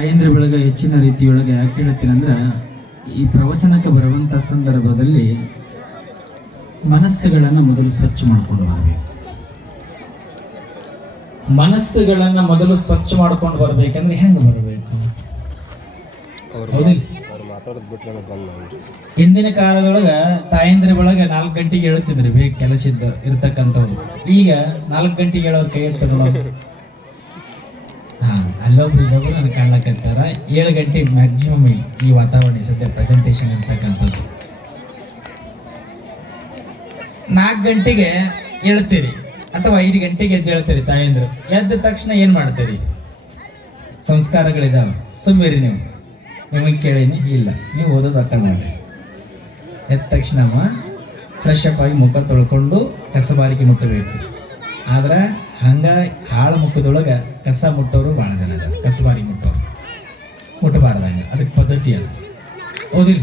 ತಾಯಂದ್ರ ಬೆಳಗ ಹೆಚ್ಚಿನ ರೀತಿಯೊಳಗೆ ಯಾಕೆ ಹೇಳ್ತೀನಿ ಅಂದ್ರೆ, ಈ ಪ್ರವಚನಕ್ಕೆ ಬರುವಂಥ ಸಂದರ್ಭದಲ್ಲಿ ಮನಸ್ಸುಗಳನ್ನು ಮೊದಲು ಸ್ವಚ್ಛ ಮಾಡ್ಕೊಂಡು ಬರಬೇಕು. ಮನಸ್ಸುಗಳನ್ನು ಮೊದಲು ಸ್ವಚ್ಛ ಮಾಡ್ಕೊಂಡು ಬರ್ಬೇಕಂದ್ರೆ ಹೆಂಗೆ ಬರಬೇಕು? ಹಿಂದಿನ ಕಾಲದೊಳಗ ತಾಯಂದ್ರ ಒಳಗ 4 ಗಂಟೆಗೆ ಹೇಳ್ತಿದ್ರಿ ಬೇಗ ಕೆಲಸ ಇರ್ತಕ್ಕಂಥವ್ರು. ಈಗ 4 ಗಂಟೆಗೆ ಹೇಳೋರು ಕೈ ಇರ್ತಾರ. ಅಲ್ಲೊಬ್ರು ಇಲ್ಲೊಬ್ರು ನನಗೆ ಕಾಣ್ಲಕತ್ತಾರ. 7 ಗಂಟೆ ಮ್ಯಾಕ್ಸಿಮಮ್ ಈ ವಾತಾವರಣ ಸದ್ಯ ಪ್ರೆಸೆಂಟೇಷನ್ ಇರ್ತಕ್ಕಂಥದ್ದು. 4 ಗಂಟೆಗೆ ಹೇಳ್ತೀರಿ ಅಥವಾ 5 ಗಂಟೆಗೆ ಎದ್ದು ಹೇಳ್ತೀರಿ ತಾಯಂದ್ರು. ಎದ್ದ ತಕ್ಷಣ ಏನ್ ಮಾಡ್ತೀರಿ? ಸಂಸ್ಕಾರಗಳಿದಾವೆ, ಸುಮ್ಮಿರಿ ನೀವು. ನಿಮಗೆ ಕೇಳೀನಿ, ಇಲ್ಲ ನೀವು ಓದೋದು ಅರ್ಥ ಮಾಡಿ. ಎದ್ದ ತಕ್ಷಣ ಫ್ರೆಶ್ ಅಪ್ ಆಗಿ ಮುಖ ತೊಳ್ಕೊಂಡು ಕಸಬಾರಿಕೆ ಮುಟ್ಟಬೇಕು. ಆದ್ರೆ ಹಂಗ ಹಾಳು ಮುಖದೊಳಗೆ ಕಸ ಮುಟ್ಟೋರು ಭಾಳ ಜನ ಇದ್ದಾರೆ. ಕಸಬಾರಿಗೆ ಮುಟ್ಟಬಾರ್ದಂಗ, ಅದಕ್ಕೆ ಪದ್ಧತಿ ಅದು. ಹೌದಿಲ್ಲ?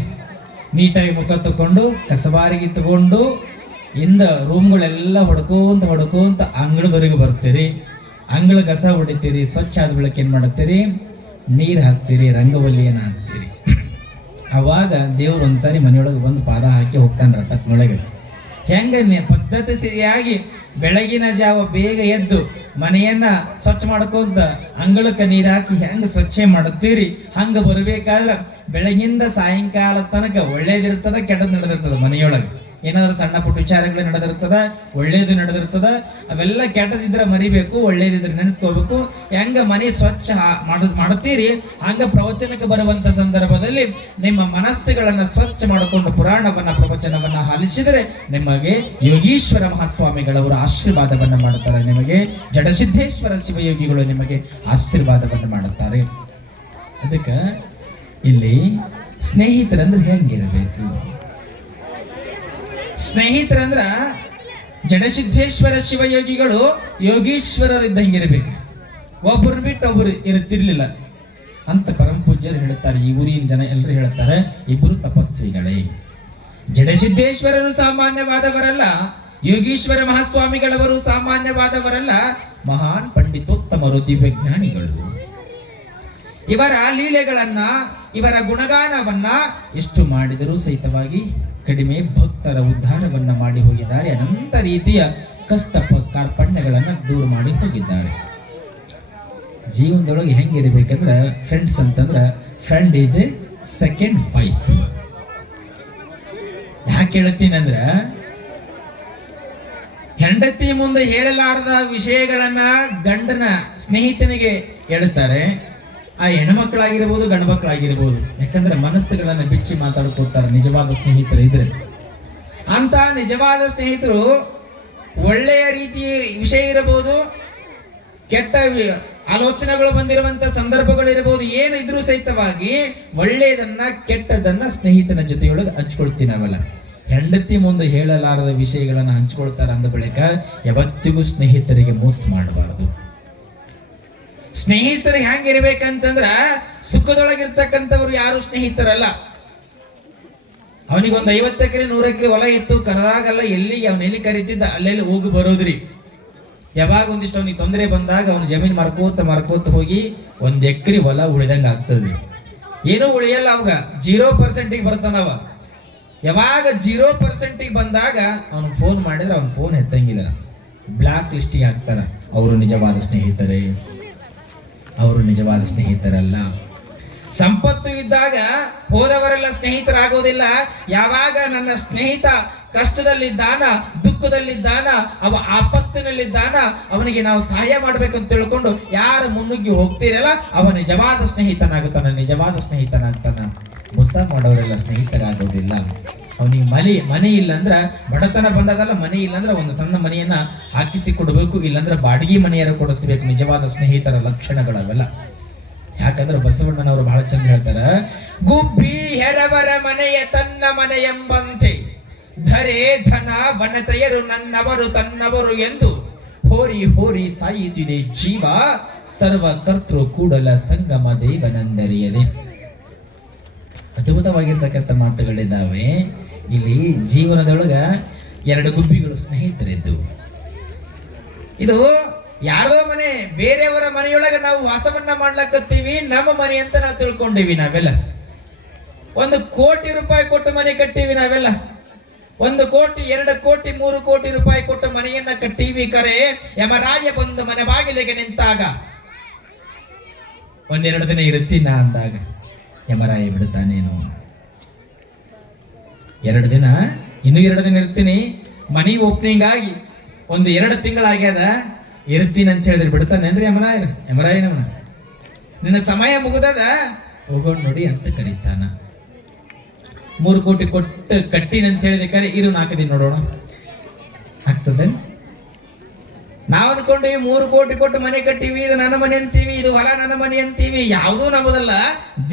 ನೀಟಾಗಿ ಮುಖ ತಗೊಂಡು ಕಸಬಾರಿಗೆ ತಗೊಂಡು ಇಂದ ರೂಮ್ಗಳೆಲ್ಲ ಹೊಡ್ಕೊಂತ ಅಂಗಳದವರೆಗೆ ಬರ್ತೀರಿ. ಅಂಗಳ ಕಸ ಹೊಡಿತೀರಿ. ಸ್ವಚ್ಛ ಆದ ಬಳಿಕ ಏನು ಮಾಡುತ್ತೀರಿ? ನೀರು ಹಾಕ್ತೀರಿ, ರಂಗವಲ್ಲಿಯನ್ನು ಹಾಕ್ತೀರಿ. ಅವಾಗ ದೇವ್ರು ಒಂದ್ಸಾರಿ ಮನೆಯೊಳಗೆ ಬಂದು ಪಾದ ಹಾಕಿ ಹೋಗ್ತಾನೆ ರಥಕ್ನೊಳಗೆ. ಹೆಂಗೆ ಪದ್ಧತಿ ಸರಿಯಾಗಿ ಬೆಳಗಿನ ಜಾವ ಬೇಗ ಎದ್ದು ಮನೆಯನ್ನ ಸ್ವಚ್ಛ ಮಾಡ್ಕೊಂತ ಅಂಗಳಕ್ಕೆ ನೀರು ಹಾಕಿ ಹೆಂಗೆ ಸ್ವಚ್ಛ ಮಾಡುತ್ತೀರಿ, ಹಂಗೆ ಬರಬೇಕಾದ್ರೆ ಬೆಳಗಿಂದ ಸಾಯಂಕಾಲ ತನಕ ಒಳ್ಳೇದಿರ್ತದ, ಕೆಟ್ಟದ್ದು ನಡೆದಿರ್ತದ. ಮನೆಯೊಳಗೆ ಏನಾದ್ರು ಸಣ್ಣ ಪುಟ್ಟ ವಿಚಾರಗಳು ನಡೆದಿರ್ತದ, ಒಳ್ಳೇದು ನಡೆದಿರ್ತದ. ಅವೆಲ್ಲ ಕೆಟ್ಟದಿದ್ರೆ ಮರಿಬೇಕು, ಒಳ್ಳೇದಿದ್ರೆ ನೆನೆಸ್ಕೋಬೇಕು. ಹೆಂಗ ಮನೆ ಸ್ವಚ್ಛ ಮಾಡುತ್ತೀರಿ ಹಂಗ ಪ್ರವಚನಕ್ಕೆ ಬರುವಂತ ಸಂದರ್ಭದಲ್ಲಿ ನಿಮ್ಮ ಮನಸ್ಸುಗಳನ್ನ ಸ್ವಚ್ಛ ಮಾಡಿಕೊಂಡು ಪುರಾಣವನ್ನ ಪ್ರವಚನವನ್ನ ಆಲಿಸಿದರೆ ನಿಮಗೆ ಯೋಗೀಶ್ವರ ಮಹಾಸ್ವಾಮಿಗಳವರು ಆಶೀರ್ವಾದವನ್ನ ಮಾಡುತ್ತಾರೆ. ನಿಮಗೆ ಜಡಸಿದ್ದೇಶ್ವರ ಶಿವಯೋಗಿಗಳು ನಿಮಗೆ ಆಶೀರ್ವಾದವನ್ನ ಮಾಡುತ್ತಾರೆ. ಅದಕ್ಕೆ ಇಲ್ಲಿ ಸ್ನೇಹಿತರಂದ್ರೆ ಹೆಂಗಿರಬೇಕು? ಸ್ನೇಹಿತರಂದ್ರ ಜಡಸಿದ್ದೇಶ್ವರ ಶಿವಯೋಗಿಗಳು ಯೋಗೀಶ್ವರರಿದ್ದಂಗಿರಬೇಕು. ಒಬ್ಬರು ಬಿಟ್ಟು ಒಬ್ಬರು ಇರುತ್ತಿರ್ಲಿಲ್ಲ ಅಂತ ಪರಮ ಪೂಜ್ಯರು ಹೇಳುತ್ತಾರೆ. ಈ ಊರಿನ ಜನ ಎಲ್ಲರೂ ಹೇಳುತ್ತಾರೆ, ಇಬ್ಬರು ತಪಸ್ವಿಗಳೇ. ಜಡಸಿದ್ದೇಶ್ವರರು ಸಾಮಾನ್ಯವಾದವರಲ್ಲ, ಯೋಗೀಶ್ವರ ಮಹಾಸ್ವಾಮಿಗಳವರು ಸಾಮಾನ್ಯವಾದವರಲ್ಲ, ಮಹಾನ್ ಪಂಡಿತೋತ್ತಮರು, ದಿವ್ಯಜ್ಞಾನಿಗಳು. ಇವರ ಲೀಲೆಗಳನ್ನ, ಇವರ ಗುಣಗಾನವನ್ನ ಎಷ್ಟು ಮಾಡಿದರೂ ಸಹಿತವಾಗಿ ಕಡಿಮೆ. ಭಕ್ತರ ಉದ್ಧಾರವನ್ನ ಮಾಡಿ ಹೋಗಿದ್ದಾರೆ. ಅನಂತ ರೀತಿಯ ಕಷ್ಟ ಕಾರ್ಪಣ್ಯಗಳನ್ನು ದೂರ ಮಾಡಿ ಹೋಗಿದ್ದಾರೆ. ಜೀವನದೊಳಗೆ ಹೆಂಗಿರ್ಬೇಕಂದ್ರೆ, ಫ್ರೆಂಡ್ಸ್ ಅಂತಂದ್ರೆ friend is A second wife. ಯಾಕೆ ಹೇಳ್ತೀನಂದ್ರ, ಹೆಂಡತಿ ಮುಂದೆ ಹೇಳಲಾರದ ವಿಷಯಗಳನ್ನ ಗಂಡನ ಸ್ನೇಹಿತನಿಗೆ ಹೇಳುತ್ತಾರೆ. ಆ ಹೆಣ್ಮಕ್ಳಾಗಿರ್ಬೋದು, ಗಂಡು ಮಕ್ಕಳಾಗಿರ್ಬೋದು. ಯಾಕಂದ್ರೆ ಮನಸ್ಸುಗಳನ್ನ ಬಿಚ್ಚಿ ಮಾತಾಡ್ಕೊಡ್ತಾರೆ ನಿಜವಾದ ಸ್ನೇಹಿತರು ಇದ್ರೆ. ಅಂತ ನಿಜವಾದ ಸ್ನೇಹಿತರು ಒಳ್ಳೆಯ ರೀತಿಯ ವಿಷಯ ಇರಬಹುದು, ಕೆಟ್ಟ ಆಲೋಚನೆಗಳು ಬಂದಿರುವಂತ ಸಂದರ್ಭಗಳಿರಬಹುದು. ಏನಿದ್ರೂ ಸಹಿತವಾಗಿ ಒಳ್ಳೆಯದನ್ನ ಕೆಟ್ಟದನ್ನ ಸ್ನೇಹಿತನ ಜೊತೆಯೊಳಗೆ ಹಂಚ್ಕೊಳ್ತೀವಿ ನಾವೆಲ್ಲ. ಹೆಂಡತಿ ಮುಂದೆ ಹೇಳಲಾರದ ವಿಷಯಗಳನ್ನ ಹಂಚ್ಕೊಳ್ತಾರ ಅಂದ ಬಳಿಕ ಯಾವತ್ತಿಗೂ ಸ್ನೇಹಿತರಿಗೆ ಮೋಸ ಮಾಡಬಾರದು. ಸ್ನೇಹಿತರು ಹೆಂಗಿರ್ಬೇಕಂತಂದ್ರ, ಸುಖದೊಳಗಿರ್ತಕ್ಕಂಥವ್ರು ಯಾರು ಸ್ನೇಹಿತರಲ್ಲ. ಅವನಿಗೊಂದು 50 ಎಕರೆ 100 ಎಕರೆ ಹೊಲ ಇತ್ತು, ಕರೆದಾಗಲ್ಲ ಎಲ್ಲಿಗೆ ಅವನೆಲ್ಲಿ ಕರೀತಿದ್ದ ಅಲ್ಲೆಲ್ಲಿ ಹೋಗಿ ಬರೋದ್ರಿ. ಯಾವಾಗ ಒಂದಿಷ್ಟು ಅವನಿಗೆ ತೊಂದರೆ ಬಂದಾಗ ಅವನು ಜಮೀನು ಮಾರ್ಕೋತ ಹೋಗಿ 1 ಎಕರೆ ಹೊಲ ಉಳಿದಂಗ ಆಗ್ತದ್ರಿ. ಏನೂ ಉಳಿಯಲ್ಲ ಅವಾಗ, 0% ಬರ್ತಾನವ. ಯಾವಾಗ 0% ಬಂದಾಗ ಅವನು ಫೋನ್ ಮಾಡಿದ್ರೆ ಅವನು ಫೋನ್ ಎತ್ತಂಗಿಲ್ಲ, ಬ್ಲಾಕ್ ಲಿಸ್ಟಿಗೆ ಹಾಕ್ತಾರ. ಅವರು ನಿಜವಾದ ಸ್ನೇಹಿತರೇ? ಅವರು ನಿಜವಾದ ಸ್ನೇಹಿತರಲ್ಲ. ಸಂಪತ್ತು ಇದ್ದಾಗ ಹೋದವರೆಲ್ಲ ಸ್ನೇಹಿತರಾಗೋದಿಲ್ಲ. ಯಾವಾಗ ನನ್ನ ಸ್ನೇಹಿತ ಕಷ್ಟದಲ್ಲಿದ್ದಾನ, ದುಃಖದಲ್ಲಿದ್ದಾನ, ಅವ ಆಪತ್ತಿನಲ್ಲಿದ್ದಾನ, ಅವನಿಗೆ ನಾವು ಸಹಾಯ ಮಾಡ್ಬೇಕಂತ ತಿಳ್ಕೊಂಡು ಯಾರು ಮುನ್ನುಗ್ಗಿ ಹೋಗ್ತೀರಲ್ಲ, ಅವ ನಿಜವಾದ ಸ್ನೇಹಿತನಾಗುತ್ತಾನ, ನಿಜವಾದ ಸ್ನೇಹಿತನಾಗ್ತಾನ. ಮೋಸ ಮಾಡೋರೆಲ್ಲ ಸ್ನೇಹಿತರಾಗೋದಿಲ್ಲ. ಅವನಿಗೆ ಮನೆ ಇಲ್ಲಂದ್ರ, ಬಡತನ ಬಂದದಲ್ಲ, ಮನೆ ಇಲ್ಲಂದ್ರ ಒಂದು ಸಣ್ಣ ಮನೆಯನ್ನ ಹಾಕಿಸಿ ಕೊಡಬೇಕು, ಇಲ್ಲಂದ್ರೆ ಬಾಡಿಗೆ ಮನೆಯಾರು ಕೊಡಿಸ್ಬೇಕು. ನಿಜವಾದ ಸ್ನೇಹಿತರ ಲಕ್ಷಣಗಳವೆಲ್ಲ. ಯಾಕಂದ್ರೆ ಬಸವಣ್ಣನವರು ಬಹಳ ಚಂದ ಹೇಳ್ತಾರ, ಗುಬ್ಬಿ ಹೆರವರ ಮನೆಯ ತನ್ನ ಮನೆ ಎಂಬಂತೆ ಧರೆ ಧನ ವನತೆಯರು ನನ್ನವರು ತನ್ನವರು ಎಂದು ಹೋರಿ ಹೋರಿ ಸಾಯುತ್ತಿದೆ ಜೀವ, ಸರ್ವ ಕರ್ತೃ ಕೂಡಲ ಸಂಗಮ ದೇವನಂದರಿಯದೆ. ಅದ್ಭುತವಾಗಿರ್ತಕ್ಕಂಥ ಮಾತುಗಳಿದ್ದಾವೆ. ಇಲ್ಲಿ ಜೀವನದೊಳಗ 2 ಗುಬ್ಬಿಗಳು ಸ್ನೇಹಿತರಿದ್ದು. ಇದು ಯಾರ್ದೋ ಮನೆ, ಬೇರೆಯವರ ಮನೆಯೊಳಗೆ ನಾವು ವಾಸವನ್ನ ಮಾಡ್ಲಕತ್ತೀವಿ, ನಮ್ಮ ಮನೆ ಅಂತ ನಾವು ತಿಳ್ಕೊಂಡಿವಿ. ನಾವೆಲ್ಲ 1 ಕೋಟಿ ರೂಪಾಯಿ ಕೊಟ್ಟು ಮನೆ ಕಟ್ಟೀವಿ. ನಾವೆಲ್ಲ 1 ಕೋಟಿ, 2 ಕೋಟಿ, 3 ಕೋಟಿ ರೂಪಾಯಿ ಕೊಟ್ಟು ಮನೆಯನ್ನ ಕಟ್ಟೀವಿ. ಕರೆ ಯಮರಾಜ ಬಂದು ಮನೆ ಬಾಗಿಲಿಗೆ ನಿಂತಾಗ 1-2 ದಿನ ಇರುತ್ತೀನ ಅಂದಾಗ ಯಮರಾಯ ಬಿಡುತ್ತಾನೇನು? 2 ದಿನ, ಇನ್ನೂ 2 ದಿನ ಇರ್ತೀನಿ, ಮನಿ ಓಪನಿಂಗ್ ಆಗಿ 1-2 ತಿಂಗಳಾಗ್ಯದ, ಇರ್ತೀನಿ ಅಂತ ಹೇಳಿದ್ರೆ ಬಿಡ್ತಾನೆ ಅಂದ್ರೆ ಯಮರಾಯನವನ ನಿನ್ನ ಸಮಯ ಮುಗಿದದ, ಹೋಗೋಣ ನೋಡಿ ಅಂತ ಕರೀತಾನ. 3 ಕೋಟಿ ಕೊಟ್ಟು ಕಟ್ಟಿನ ಅಂತ ಹೇಳಿದ ಕರೆ ಇರು 4 ದಿನ ನೋಡೋಣ ಆಗ್ತದೆ. ನಾವು ಅನ್ಕೊಂಡೀವಿ 3 ಕೋಟಿ ಕೊಟ್ಟು ಮನೆ ಕಟ್ಟಿವಿ, ಇದು ನನ್ನ ಮನೆ ಅಂತೀವಿ, ಇದು ಹೊಲ ನನ್ನ ಮನೆ ಅಂತೀವಿ. ಯಾವುದೂ ನಮ್ಮದಲ್ಲ,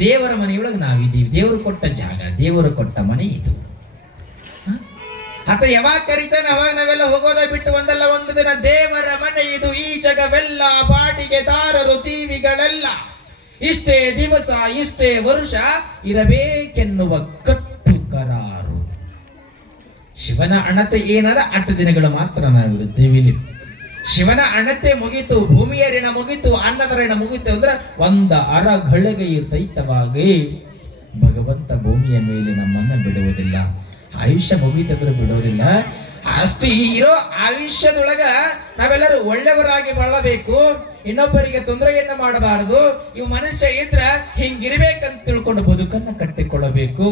ದೇವರ ಮನೆಯೊಳಗೆ ನಾವಿದ್ದೀವಿ. ದೇವರು ಕೊಟ್ಟ ಜಾಗ, ದೇವರು ಕೊಟ್ಟ ಮನೆ ಇದು. ಆತ ಯಾವಾಗ ಕರೀತಾನೆ ಅವಾಗ ನಾವೆಲ್ಲ ಹೋಗೋದ ಬಿಟ್ಟು ಒಂದಲ್ಲ ಒಂದು ದಿನ ದೇವರ ಮನೆ ಇದು, ಈ ಜಗವೆಲ್ಲ ಬಾಡಿಗೆದಾರರು ಜೀವಿಗಳೆಲ್ಲ ಇಷ್ಟೇ ದಿವಸ ಇಷ್ಟೇ ವರುಷ ಇರಬೇಕೆನ್ನುವ ಕಟ್ಟು ಕರಾರು. ಶಿವನ ಅಣತೆ ಏನಾದ 8 ದಿನಗಳು ಮಾತ್ರ ನಾವಿರುತ್ತೇವೆ ಇಲ್ಲಿ. ಶಿವನ ಅಣತೆ ಮುಗಿತು, ಭೂಮಿಯ ಋಣ ಮುಗಿತು, ಅನ್ನದ ಋಣ ಮುಗಿತು ಅಂದ್ರೆ 1 ಅರಗಳಿಗೆಯೂ ಸಹಿತವಾಗಿ ಭಗವಂತ ಭೂಮಿಯ ಮೇಲೆ ನಮ್ಮನ್ನ ಬಿಡುವುದಿಲ್ಲ. ಆಯುಷ್ಯ ಮುಗಿತಂದ್ರೆ ಬಿಡೋದಿಲ್ಲ. ಅಷ್ಟು ಇರೋ ಆಯುಷ್ಯದೊಳಗ ನಾವೆಲ್ಲರೂ ಒಳ್ಳೆಯವರಾಗಿ ಬಾಳಬೇಕು, ಇನ್ನೊಬ್ಬರಿಗೆ ತೊಂದರೆಯನ್ನ ಮಾಡಬಾರದು. ಇವು ಮನುಷ್ಯ ಇದ್ರ ಹಿಂಗಿರ್ಬೇಕಂತ ತಿಳ್ಕೊಂಡು ಬದುಕನ್ನ ಕಟ್ಟಿಕೊಳ್ಳಬೇಕು.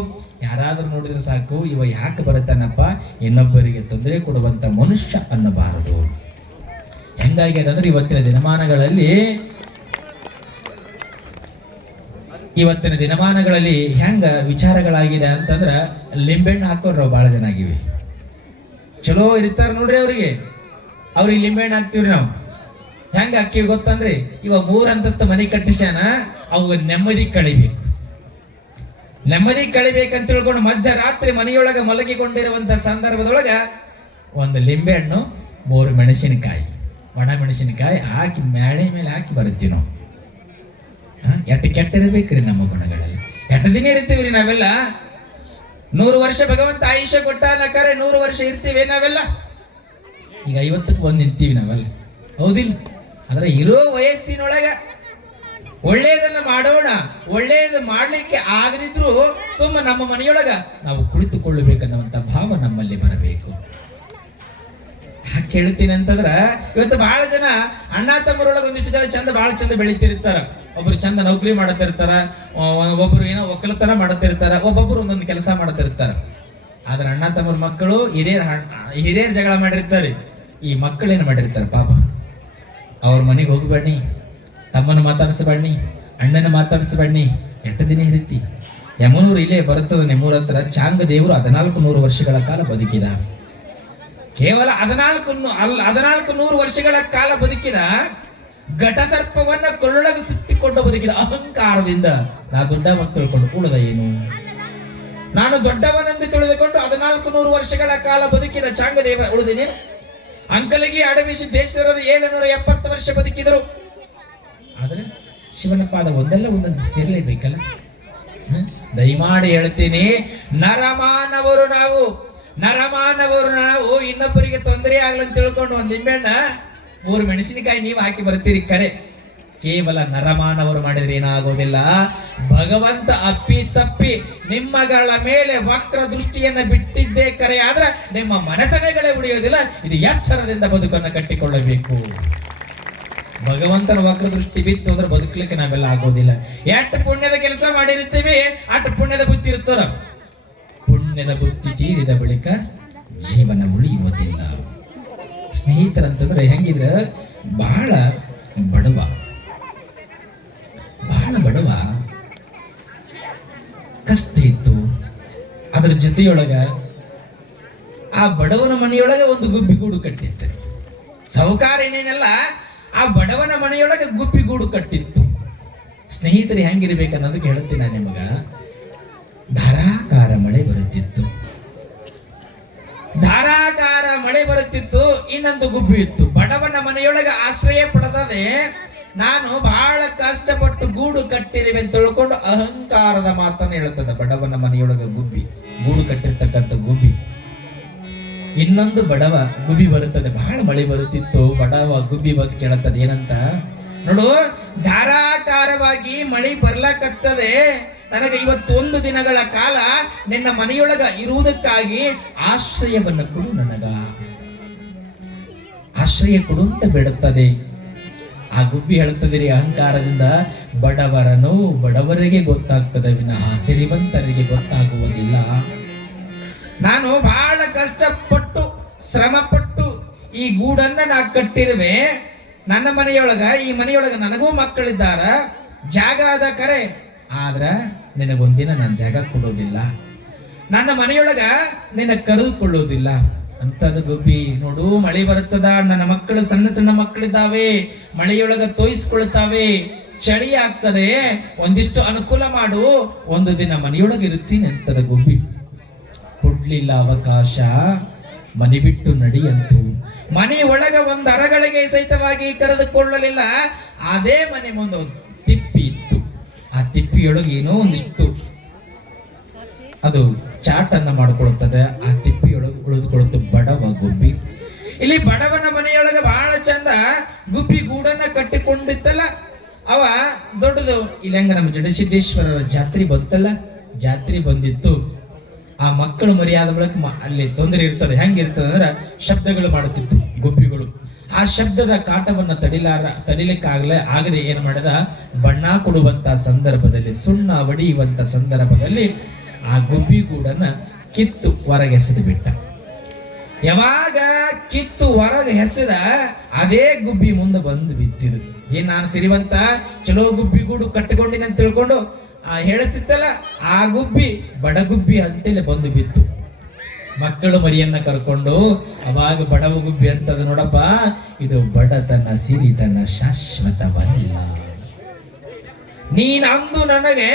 ಯಾರಾದ್ರೂ ನೋಡಿದ್ರೆ ಸಾಕು, ಇವ ಯಾಕೆ ಬರುತ್ತಾನಪ್ಪ, ಇನ್ನೊಬ್ಬರಿಗೆ ತೊಂದರೆ ಕೊಡುವಂತ ಮನುಷ್ಯ ಅನ್ನಬಾರದು. ಹೆಂಗಾಗಿ ಅದಂದ್ರೆ ಇವತ್ತಿನ ದಿನಮಾನಗಳಲ್ಲಿ ಹೆಂಗ ವಿಚಾರಗಳಾಗಿದೆ ಅಂತಂದ್ರ ಲಿಂಬೆಹಣ್ಣು ಹಾಕೋರು ನಾವು ಬಹಳ ಜನ ಆಗಿವಿ. ಚಲೋ ಇರ್ತಾರ ನೋಡ್ರಿ, ಅವ್ರಿಗೆ ಲಿಂಬೆಹಣ್ಣು ಹಾಕ್ತಿವ್ರಿ ನಾವು. ಹೆಂಗ ಹಾಕಿವಿ ಗೊತ್ತಂದ್ರಿ, ಇವ 3 ಅಂತಸ್ತ ಮನೆ ಕಟ್ಟಿಸ್ಯಾನ, ಅವಾಗ ನೆಮ್ಮದಿ ಕಳಿಬೇಕಂತ ತಿಳ್ಕೊಂಡು ಮಧ್ಯರಾತ್ರಿ ಮನೆಯೊಳಗ ಮಲಗಿಕೊಂಡಿರುವಂತ ಸಂದರ್ಭದೊಳಗ 1 ಲಿಂಬೆಹಣ್ಣು, 3 ಮೆಣಸಿನಕಾಯಿ, ಒಣ ಮೆಣಸಿನಕಾಯಿ ಹಾಕಿ ಮ್ಯಾಳೆ ಮೇಲೆ ಹಾಕಿ ಬರುತ್ತೀವಿ ನಾವು. ಎಟ್ಟು ಕೆಟ್ಟಿರ್ಬೇಕ್ರಿ ನಮ್ಮ ಗುಣಗಳಲ್ಲಿ. 8 ದಿನ ಇರ್ತೀವ್ರಿ ನಾವೆಲ್ಲ. 100 ವರ್ಷ ಭಗವಂತ ಆಯುಷ್ಯ ಕೊಟ್ಟ ಅನ್ನಕರೆ 100 ವರ್ಷ ಇರ್ತೀವಿ ನಾವೆಲ್ಲ. ಈಗ 50ಕ್ಕೆ ಬಂದು ನಿಂತೀವಿ ನಾವೆಲ್ಲ, ಹೌದಿಲ್ಲ? ಆದ್ರೆ ಇರೋ ವಯಸ್ಸಿನೊಳಗ ಒಳ್ಳೆಯದನ್ನ ಮಾಡೋಣ. ಒಳ್ಳೆಯದು ಮಾಡ್ಲಿಕ್ಕೆ ಆಗದಿದ್ರು ಸುಮ್ಮ ನಮ್ಮ ಮನೆಯೊಳಗ ನಾವು ಕುಳಿತುಕೊಳ್ಳಬೇಕನ್ನುವಂತ ಭಾವ ನಮ್ಮಲ್ಲಿ ಬರಬೇಕು. ಯಾಕೆ ಹೇಳ್ತೀನಿ ಅಂತಂದ್ರ, ಇವತ್ತು ಬಹಳ ಜನ ಅಣ್ಣ ತಮ್ಮರೊಳಗೆ ಒಂದಿಷ್ಟು ಜನ ಚಂದ, ಬಹಳ ಚಂದ ಬೆಳಿತಿರ್ತಾರ. ಒಬ್ರು ಚಂದ ನೌಕರಿ ಮಾಡತಿರ್ತಾರ, ಒಬ್ರು ಏನೋ ಒಕ್ಕಲತನ ಮಾಡತಿರ್ತಾರ, ಒಬ್ಬೊಬ್ರು ಒಂದೊಂದು ಕೆಲಸ ಮಾಡತಿರ್ತಾರ. ಆದ್ರೆ ಅಣ್ಣ ತಮ್ಮರ ಮಕ್ಕಳು ಹಿರಿಯರ್ ಜಗಳ ಮಾಡಿರ್ತಾರೆ. ಈ ಮಕ್ಕಳೇನು ಮಾಡಿರ್ತಾರೆ ಪಾಪ, ಅವ್ರ ಮನೆಗೆ ಹೋಗ್ಬೇಡಿ, ತಮ್ಮನ ಮಾತಾಡಿಸ್ಬೇಡಿ, ಅಣ್ಣನ ಮಾತಾಡಿಸ್ಬೇಡಿ. 8 ದಿನ ಇರುತ್ತಿ. ಯಮನೂರು ಇಲ್ಲೇ ಬರುತ್ತದೆ ನಿಮ್ಮೂರ ಹತ್ರ. ಚಾಂಗ ದೇವರು 1400 ವರ್ಷಗಳ ಕಾಲ ಬದುಕಿದ. ಕೇವಲ 1400 ವರ್ಷಗಳ ಕಾಲ ಬದುಕಿದ ಘಟ ಸರ್ಪವನ್ನ ಕೊಳ್ಳೊಳಗೆ ಸುತ್ತಿಕೊಂಡು ಬದುಕಿದ ಅಹಂಕಾರದಿಂದ. ನಾ ದೊಡ್ಡವ ತಿಳ್ಕೊಂಡು ಕೂಡದ ಏನು, ನಾನು ದೊಡ್ಡವನೆಂದು ತಿಳಿದುಕೊಂಡು 1400 ವರ್ಷಗಳ ಕಾಲ ಬದುಕಿದ ಚಾಂಗದೇವ ಉಳಿದಿನಿ. ಅಂಕಲಗಿ ಅಡವಿ ಸಿದ್ದೇಶ್ವರರು 770 ವರ್ಷ ಬದುಕಿದರು. ಆದ್ರೆ ಶಿವನ ಪಾದ ಒಂದಲ್ಲ ಒಂದೊಂದು ಸೇರ್ಲೇಬೇಕಲ್ಲ. ದಯಮಾಡಿ ಹೇಳ್ತೀನಿ, ನರಮಾನವರು ನಾವು ಇನ್ನೊಬ್ಬರಿಗೆ ತೊಂದರೆ ಆಗ್ಲಂತ ತಿಳ್ಕೊಂಡು 1 ನಿಂಬೆಹಣ್ಣ 3 ಮೆಣಸಿನಕಾಯಿ ನೀವು ಹಾಕಿ ಬರ್ತೀರಿ. ಕರೆ ಕೇವಲ ನರಮಾನವರು ಮಾಡಿದ್ರೆ ಏನಾಗೋದಿಲ್ಲ. ಭಗವಂತ ಅಪ್ಪಿ ತಪ್ಪಿ ನಿಮ್ಮಗಳ ಮೇಲೆ ವಕ್ರ ದೃಷ್ಟಿಯನ್ನ ಬಿಟ್ಟಿದ್ದೇ ಕರೆ ಆದ್ರೆ ನಿಮ್ಮ ಮನೆತನಗಳೇ ಉಳಿಯೋದಿಲ್ಲ. ಇದು ಎಚ್ಚರದಿಂದ ಬದುಕನ್ನು ಕಟ್ಟಿಕೊಳ್ಳಬೇಕು. ಭಗವಂತನ ವಕ್ರ ದೃಷ್ಟಿ ಬಿತ್ತು ಅಂದ್ರೆ ಬದುಕಲಿಕ್ಕೆ ನಾವೆಲ್ಲ ಆಗೋದಿಲ್ಲ. ಎಷ್ಟು ಪುಣ್ಯದ ಕೆಲಸ ಮಾಡಿರ್ತೀವಿ ಅಷ್ಟು ಪುಣ್ಯದ ಬುದ್ಧಿ ಇರ್ತಾರ. ಪುಣ್ಯದ ಬುದ್ಧಿ ತೀರಿದ ಬಳಿಕ ಜೀವನ ಉಳಿಯುವುದಿಲ್ಲ. ಸ್ನೇಹಿತರಂತಂದ್ರೆ ಹೆಂಗಿದ್ರ, ಬಹಳ ಬಡವ ಕಷ್ಟ ಇತ್ತು. ಅದರ ಜೊತೆಯೊಳಗ ಆ ಬಡವನ ಮನೆಯೊಳಗ ಒಂದು ಗುಬ್ಬಿಗೂಡು ಕಟ್ಟಿತ್ತು. ಸಾಹುಕಾರ ಏನೇನಲ್ಲ, ಆ ಬಡವನ ಮನೆಯೊಳಗೆ ಗುಬ್ಬಿಗೂಡು ಕಟ್ಟಿತ್ತು. ಸ್ನೇಹಿತರು ಹೆಂಗಿರ್ಬೇಕನ್ನೋದಕ್ಕೆ ಹೇಳ್ತೀನಿ ನಾನು ನಿಮಗ. ಧಾರಾಕಾರ ಮಳೆ ಬರುತ್ತಿತ್ತು. ಇನ್ನೊಂದು ಗುಬ್ಬಿ ಇತ್ತು. ಬಡವನ ಮನೆಯೊಳಗೆ ಆಶ್ರಯ ಪಡೆದದೆ ನಾನು ಬಹಳ ಕಷ್ಟಪಟ್ಟು ಗೂಡು ಕಟ್ಟಿರುವೆ ಅಂತ ತಿಳ್ಕೊಂಡು ಅಹಂಕಾರದ ಮಾತನ್ನು ಹೇಳ್ತದೆ. ಬಡವನ ಮನೆಯೊಳಗೆ ಗೂಡು ಕಟ್ಟಿರ್ತಕ್ಕಂಥ ಗುಬ್ಬಿ ಇನ್ನೊಂದು ಬಡವ ಗುಬ್ಬಿ ಬರುತ್ತದೆ. ಬಹಳ ಮಳೆ ಬರುತ್ತಿತ್ತು. ಬಡವ ಗುಬ್ಬಿ ಬಂದು ಕೇಳುತ್ತದೆ ಏನಂತ, ನೋಡು ಧಾರಾಕಾರವಾಗಿ ಮಳಿ ಬರ್ಲಕತ್ತದೆ, ನನಗೆ ಇವತ್ತೊಂದು ದಿನಗಳ ಕಾಲ ನಿನ್ನ ಮನೆಯೊಳಗ ಇರುವುದಕ್ಕಾಗಿ ಆಶ್ರಯವನ್ನು ಕೊಡು, ನನಗ ಆಶ್ರಯ ಕೊಡು ಅಂತ ಬೇಡುತ್ತದೆ. ಆ ಗುಬ್ಬಿ ಹೇಳುತ್ತದೆ ರೀ ಅಹಂಕಾರದಿಂದ, ಬಡವರಿಗೆ ಗೊತ್ತಾಗ್ತದೆ ವಿನಃ ಸಿರಿವಂತರಿಗೆ ಗೊತ್ತಾಗುವುದಿಲ್ಲ. ನಾನು ಬಹಳ ಕಷ್ಟಪಟ್ಟು ಶ್ರಮಪಟ್ಟು ಈ ಗೂಡನ್ನ ನಾ ಕಟ್ಟಿರುವೆ. ನನ್ನ ಮನೆಯೊಳಗ ಈ ಮನೆಯೊಳಗ ನನಗೂ ಮಕ್ಕಳಿದ್ದಾರ, ಜಾಗ ಅದ ಕರೆ, ಆದ್ರ ನಿನಗೊಂದಿನ ನಾನು ಜಾಗ ಕೊಡೋದಿಲ್ಲ, ನನ್ನ ಮನೆಯೊಳಗ ನಿನ್ನ ಕರೆದುಕೊಳ್ಳೋದಿಲ್ಲ ಅಂತದ ಗುಬ್ಬಿ. ನೋಡು ಮಳೆ ಬರುತ್ತದ, ನನ್ನ ಮಕ್ಕಳು ಸಣ್ಣ ಸಣ್ಣ ಮಕ್ಕಳಿದ್ದಾವೆ, ಮಳೆಯೊಳಗ ತೋಯಿಸ್ಕೊಳ್ತಾವೆ, ಚಳಿ ಆಗ್ತದೆ, ಒಂದಿಷ್ಟು ಅನುಕೂಲ ಮಾಡು, ಒಂದು ದಿನ ಮನೆಯೊಳಗೆ ಇರುತ್ತೀನಿ ಅಂತದ ಗುಬ್ಬಿ. ಕೊಡ್ಲಿಲ್ಲ ಅವಕಾಶ, ಮನೆ ಬಿಟ್ಟು ನಡಿಯಂತು. ಮನೆ ಒಳಗ ಒಂದು ಅರಗಳಿಗೆ ಸಹಿತವಾಗಿ ಕರೆದುಕೊಳ್ಳಲಿಲ್ಲ. ಅದೇ ಮನೆ ಮುಂದೆ ಒಂದು ತಿಪ್ಪಿ ಇತ್ತು. ಆ ತಿಪ್ಪಿಯೊಳಗೆ ಏನೋ ಒಂದಿಷ್ಟು ಅದು ಚಾಟನ್ನ ಮಾಡಿಕೊಳ್ಳುತ್ತದೆ. ಆ ತಿಪ್ಪಿಯೊಳಗೆ ಉಳಿದುಕೊಳ್ಳುತ್ತೆ ಬಡವ ಗುಬ್ಬಿ. ಇಲ್ಲಿ ಬಡವನ ಮನೆಯೊಳಗ ಬಹಳ ಚಂದ ಗುಬ್ಬಿ ಗೂಡನ್ನ ಕಟ್ಟಿಕೊಂಡಿತ್ತಲ್ಲ. ಅವ ದೊಡ್ಡದು ಇಲ್ಲಿ ಹೆಂಗ ನಮ್ಮ ಜಡಸಿದ್ದೇಶ್ವರರ ಜಾತ್ರೆ ಬಂತಲ್ಲ, ಜಾತ್ರೆ ಬಂದಿತ್ತು. ಆ ಮಕ್ಕಳು ಮರಿಯಾದ ಬಳಿಕ ಅಲ್ಲಿ ತೊಂದರೆ ಇರ್ತದೆ. ಹೆಂಗಿರ್ತದೆ ಅಂದ್ರೆ ಶಬ್ದಗಳು ಮಾಡುತ್ತಿತ್ತು ಗುಬ್ಬಿಗಳು. ಆ ಶಬ್ದದ ಕಾಟವನ್ನ ಆಗದೆ ಏನ್ ಮಾಡಿದ, ಬಣ್ಣ ಕೊಡುವಂತ ಸಂದರ್ಭದಲ್ಲಿ, ಸುಣ್ಣ ಹೊಡೆಯುವಂತ ಸಂದರ್ಭದಲ್ಲಿ ಆ ಗುಬ್ಬಿ ಗೂಡನ್ನ ಕಿತ್ತು ಹೊರಗೆ ಎಸೆದು ಬಿಟ್ಟ. ಯಾವಾಗ ಕಿತ್ತು ಹೊರಗೆ ಎಸೆದ ಅದೇ ಗುಬ್ಬಿ ಮುಂದೆ ಬಂದು ಬಿತ್ತಿದು. ಏನ್ ನಾನು ಸಿರಿವಂತ ಚಲೋ ಗುಬ್ಬಿ ಗೂಡು ಕಟ್ಟಿಕೊಂಡಿನ ಅಂತ ತಿಳ್ಕೊಂಡು ಹೇಳುತ್ತಿತ್ತಲ್ಲ, ಆ ಗುಬ್ಬಿ ಬಡಗುಬ್ಬಿ ಅಂತೇಳಿ ಬಂದು ಬಿತ್ತು. ಮಕ್ಕಳು ಮರಿಯನ್ನ ಕರ್ಕೊಂಡು ಅವಾಗ ಬಡವ ಗುಬ್ಬಿ ಅಂತದ, ನೋಡಪ್ಪ ಇದು ಬಡತನ ಸಿರಿತನ ಶಾಶ್ವತವಲ್ಲ. ನೀನಂದು ನನಗೆ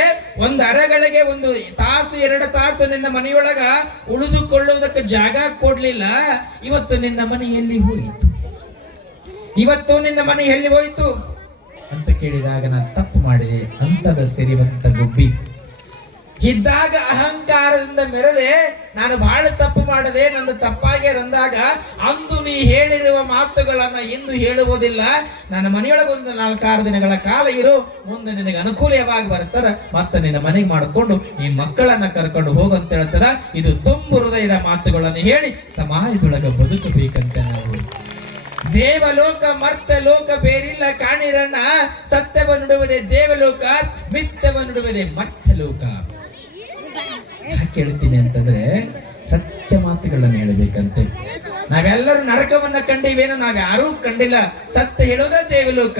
ಒಂದು ಅರಗಳಿಗೆ ಒಂದು ತಾಸು 2 ತಾಸು ನಿನ್ನ ಮನೆಯೊಳಗ ಉಳಿದುಕೊಳ್ಳುವುದಕ್ಕೆ ಜಾಗ ಕೊಡ್ಲಿಲ್ಲ. ಇವತ್ತು ನಿನ್ನ ಮನೆ ಎಲ್ಲಿ ಹೋಯಿತು, ಇವತ್ತು ನಿನ್ನ ಮನೆ ಎಲ್ಲಿ ಹೋಯಿತು ಅಂತ ಕೇಳಿದಾಗ ನಾನು ತಪ್ಪು ಮಾಡಿದೆ ಅಂತದ ಸಿರಿವಂತ ಗುಬ್ಬಿ. ಇದ್ದಾಗ ಅಹಂಕಾರದಿಂದ ಮೆರೆದೆ ನಾನು ಬಹಳ ತಪ್ಪು ಮಾಡದೆ, ನನ್ನ ತಪ್ಪಾಗೆ ಅಂದಾಗ ಅಂದು ನೀ ಹೇಳಿರುವ ಮಾತುಗಳನ್ನ ಇಂದು ಹೇಳುವುದಿಲ್ಲ. ನನ್ನ ಮನೆಯೊಳಗೆ ಒಂದು 4-6 ದಿನಗಳ ಕಾಲ ಇರು, ಮುಂದೆ ನಿನಗೆ ಅನುಕೂಲವಾಗಿ ಬರ್ತಾರ, ಮತ್ತೆ ನಿನ್ನ ಮನೆಗೆ ಮಾಡಿಕೊಂಡು ಈ ಮಕ್ಕಳನ್ನ ಕರ್ಕೊಂಡು ಹೋಗಂತ ಹೇಳ್ತಾರ. ಇದು ತುಂಬು ಹೃದಯದ ಮಾತುಗಳನ್ನು ಹೇಳಿ ಸಮಾಜದೊಳಗೆ ಬದುಕಬೇಕಂತ ನಾವು. ದೇವಲೋಕ ಮರ್ತ ಲೋಕ ಬೇರಿಲ್ಲ ಕಾಣಿರಣ್ಣ, ಸತ್ಯವ ನುಡುವುದೇ ದೇವಲೋಕ, ಮಿಥ್ಯವ ನುಡುವುದೇ ಮರ್ತ್ಯಲೋಕ. ಯಾಕೆ ಹೇಳ್ತೀನಿ ಅಂತಂದ್ರೆ ಸತ್ಯ ಮಾತುಗಳನ್ನು ಹೇಳಬೇಕಂತೆ. ನಾವೆಲ್ಲರೂ ನರಕವನ್ನ ಕಂಡಿವೇನೋ, ನಾವ್ಯಾರೂ ಕಂಡಿಲ್ಲ. ಸತ್ಯ ಹೇಳೋದೇ ದೇವಲೋಕ.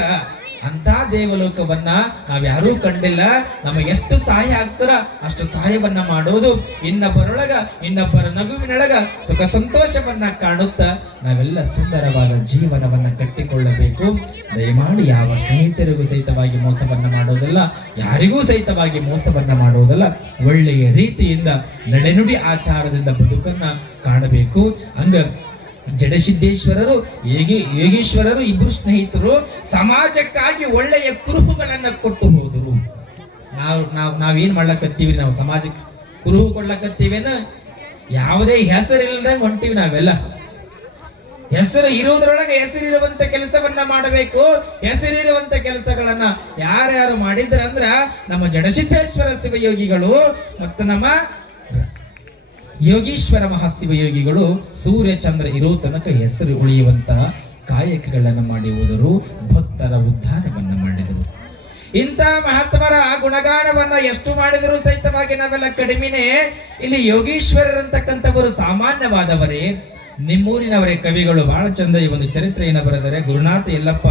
ಅಂತ ದೇವಲೋಕವನ್ನ ನಾವ್ಯಾರೂ ಕಂಡಿಲ್ಲ. ನಮಗೆ ಎಷ್ಟು ಸಹಾಯ ಆಗ್ತಾರ ಅಷ್ಟು ಸಹಾಯವನ್ನ ಮಾಡೋದು, ಇನ್ನೊಬ್ಬರ ನಗುವಿನೊಳಗ ಸುಖ ಸಂತೋಷವನ್ನ ಕಾಣುತ್ತಾ ನಾವೆಲ್ಲ ಸುಂದರವಾದ ಜೀವನವನ್ನ ಕಟ್ಟಿಕೊಳ್ಳಬೇಕು. ದಯಮಾಡಿ ಯಾವ ಸ್ನೇಹಿತರಿಗೂ ಸಹಿತವಾಗಿ ಮೋಸವನ್ನ ಮಾಡೋದಲ್ಲ, ಯಾರಿಗೂ ಸಹಿತವಾಗಿ ಮೋಸವನ್ನ ಮಾಡೋದಲ್ಲ. ಒಳ್ಳೆಯ ರೀತಿಯಿಂದ ನಡೆನುಡಿ ಆಚಾರದಿಂದ ಬದುಕನ್ನ ಕಾಣಬೇಕು. ಹಂಗ ಜಡಸಿದ್ದೇಶ್ವರರು ಯೋಗೀಶ್ವರರು ಇಬ್ರು ಸ್ನೇಹಿತರು ಸಮಾಜಕ್ಕಾಗಿ ಒಳ್ಳೆಯ ಕುರುಹುಗಳನ್ನ ಕೊಟ್ಟು ಹೋದರು. ನಾವೇನ್ ಮಾಡ್ಲಕತ್ತೀವಿ, ನಾವು ಸಮಾಜಕ್ಕೆ ಕುರುಹು ಕೊಡ್ಲಕತ್ತೀವೇನ, ಯಾವುದೇ ಹೆಸರಿಲ್ಲದಂಗ ಹೊಂಟಿವಿ ನಾವೆಲ್ಲ. ಹೆಸರು ಇರುವುದರೊಳಗೆ ಹೆಸರಿರುವಂತ ಕೆಲಸವನ್ನ ಮಾಡಬೇಕು. ಹೆಸರಿರುವಂತ ಕೆಲಸಗಳನ್ನ ಯಾರ್ಯಾರು ಮಾಡಿದ್ರಂದ್ರ ನಮ್ಮ ಜಡಸಿದ್ದೇಶ್ವರ ಶಿವಯೋಗಿಗಳು ಮತ್ತು ನಮ್ಮ ಯೋಗೀಶ್ವರ ಮಹಾಶಿವಯೋಗಿಗಳು ಸೂರ್ಯ ಚಂದ್ರ ಇರೋ ತನಕ ಹೆಸರು ಉಳಿಯುವಂತಹ ಕಾಯಕಗಳನ್ನು ಮಾಡಿ ಹೋದರು, ಭಕ್ತರ ಉದ್ಧಾರವನ್ನ ಮಾಡಿದರು. ಇಂಥ ಮಹಾತ್ಮರ ಗುಣಗಾನವನ್ನ ಎಷ್ಟು ಮಾಡಿದರೂ ಸಹಿತವಾಗಿ ನಾವೆಲ್ಲ ಕಡಿಮೆನೆ. ಇಲ್ಲಿ ಯೋಗೀಶ್ವರರಂತಕ್ಕಂಥವರು ಸಾಮಾನ್ಯವಾದವರೇ, ನಿಮ್ಮೂರಿನವರೇ ಕವಿಗಳು ಬಹಳ ಚಂದ ಈ ಒಂದು ಚರಿತ್ರೆಯನ್ನು ಬರೆದರೆ. ಗುರುನಾಥ ಯಲ್ಲಪ್ಪ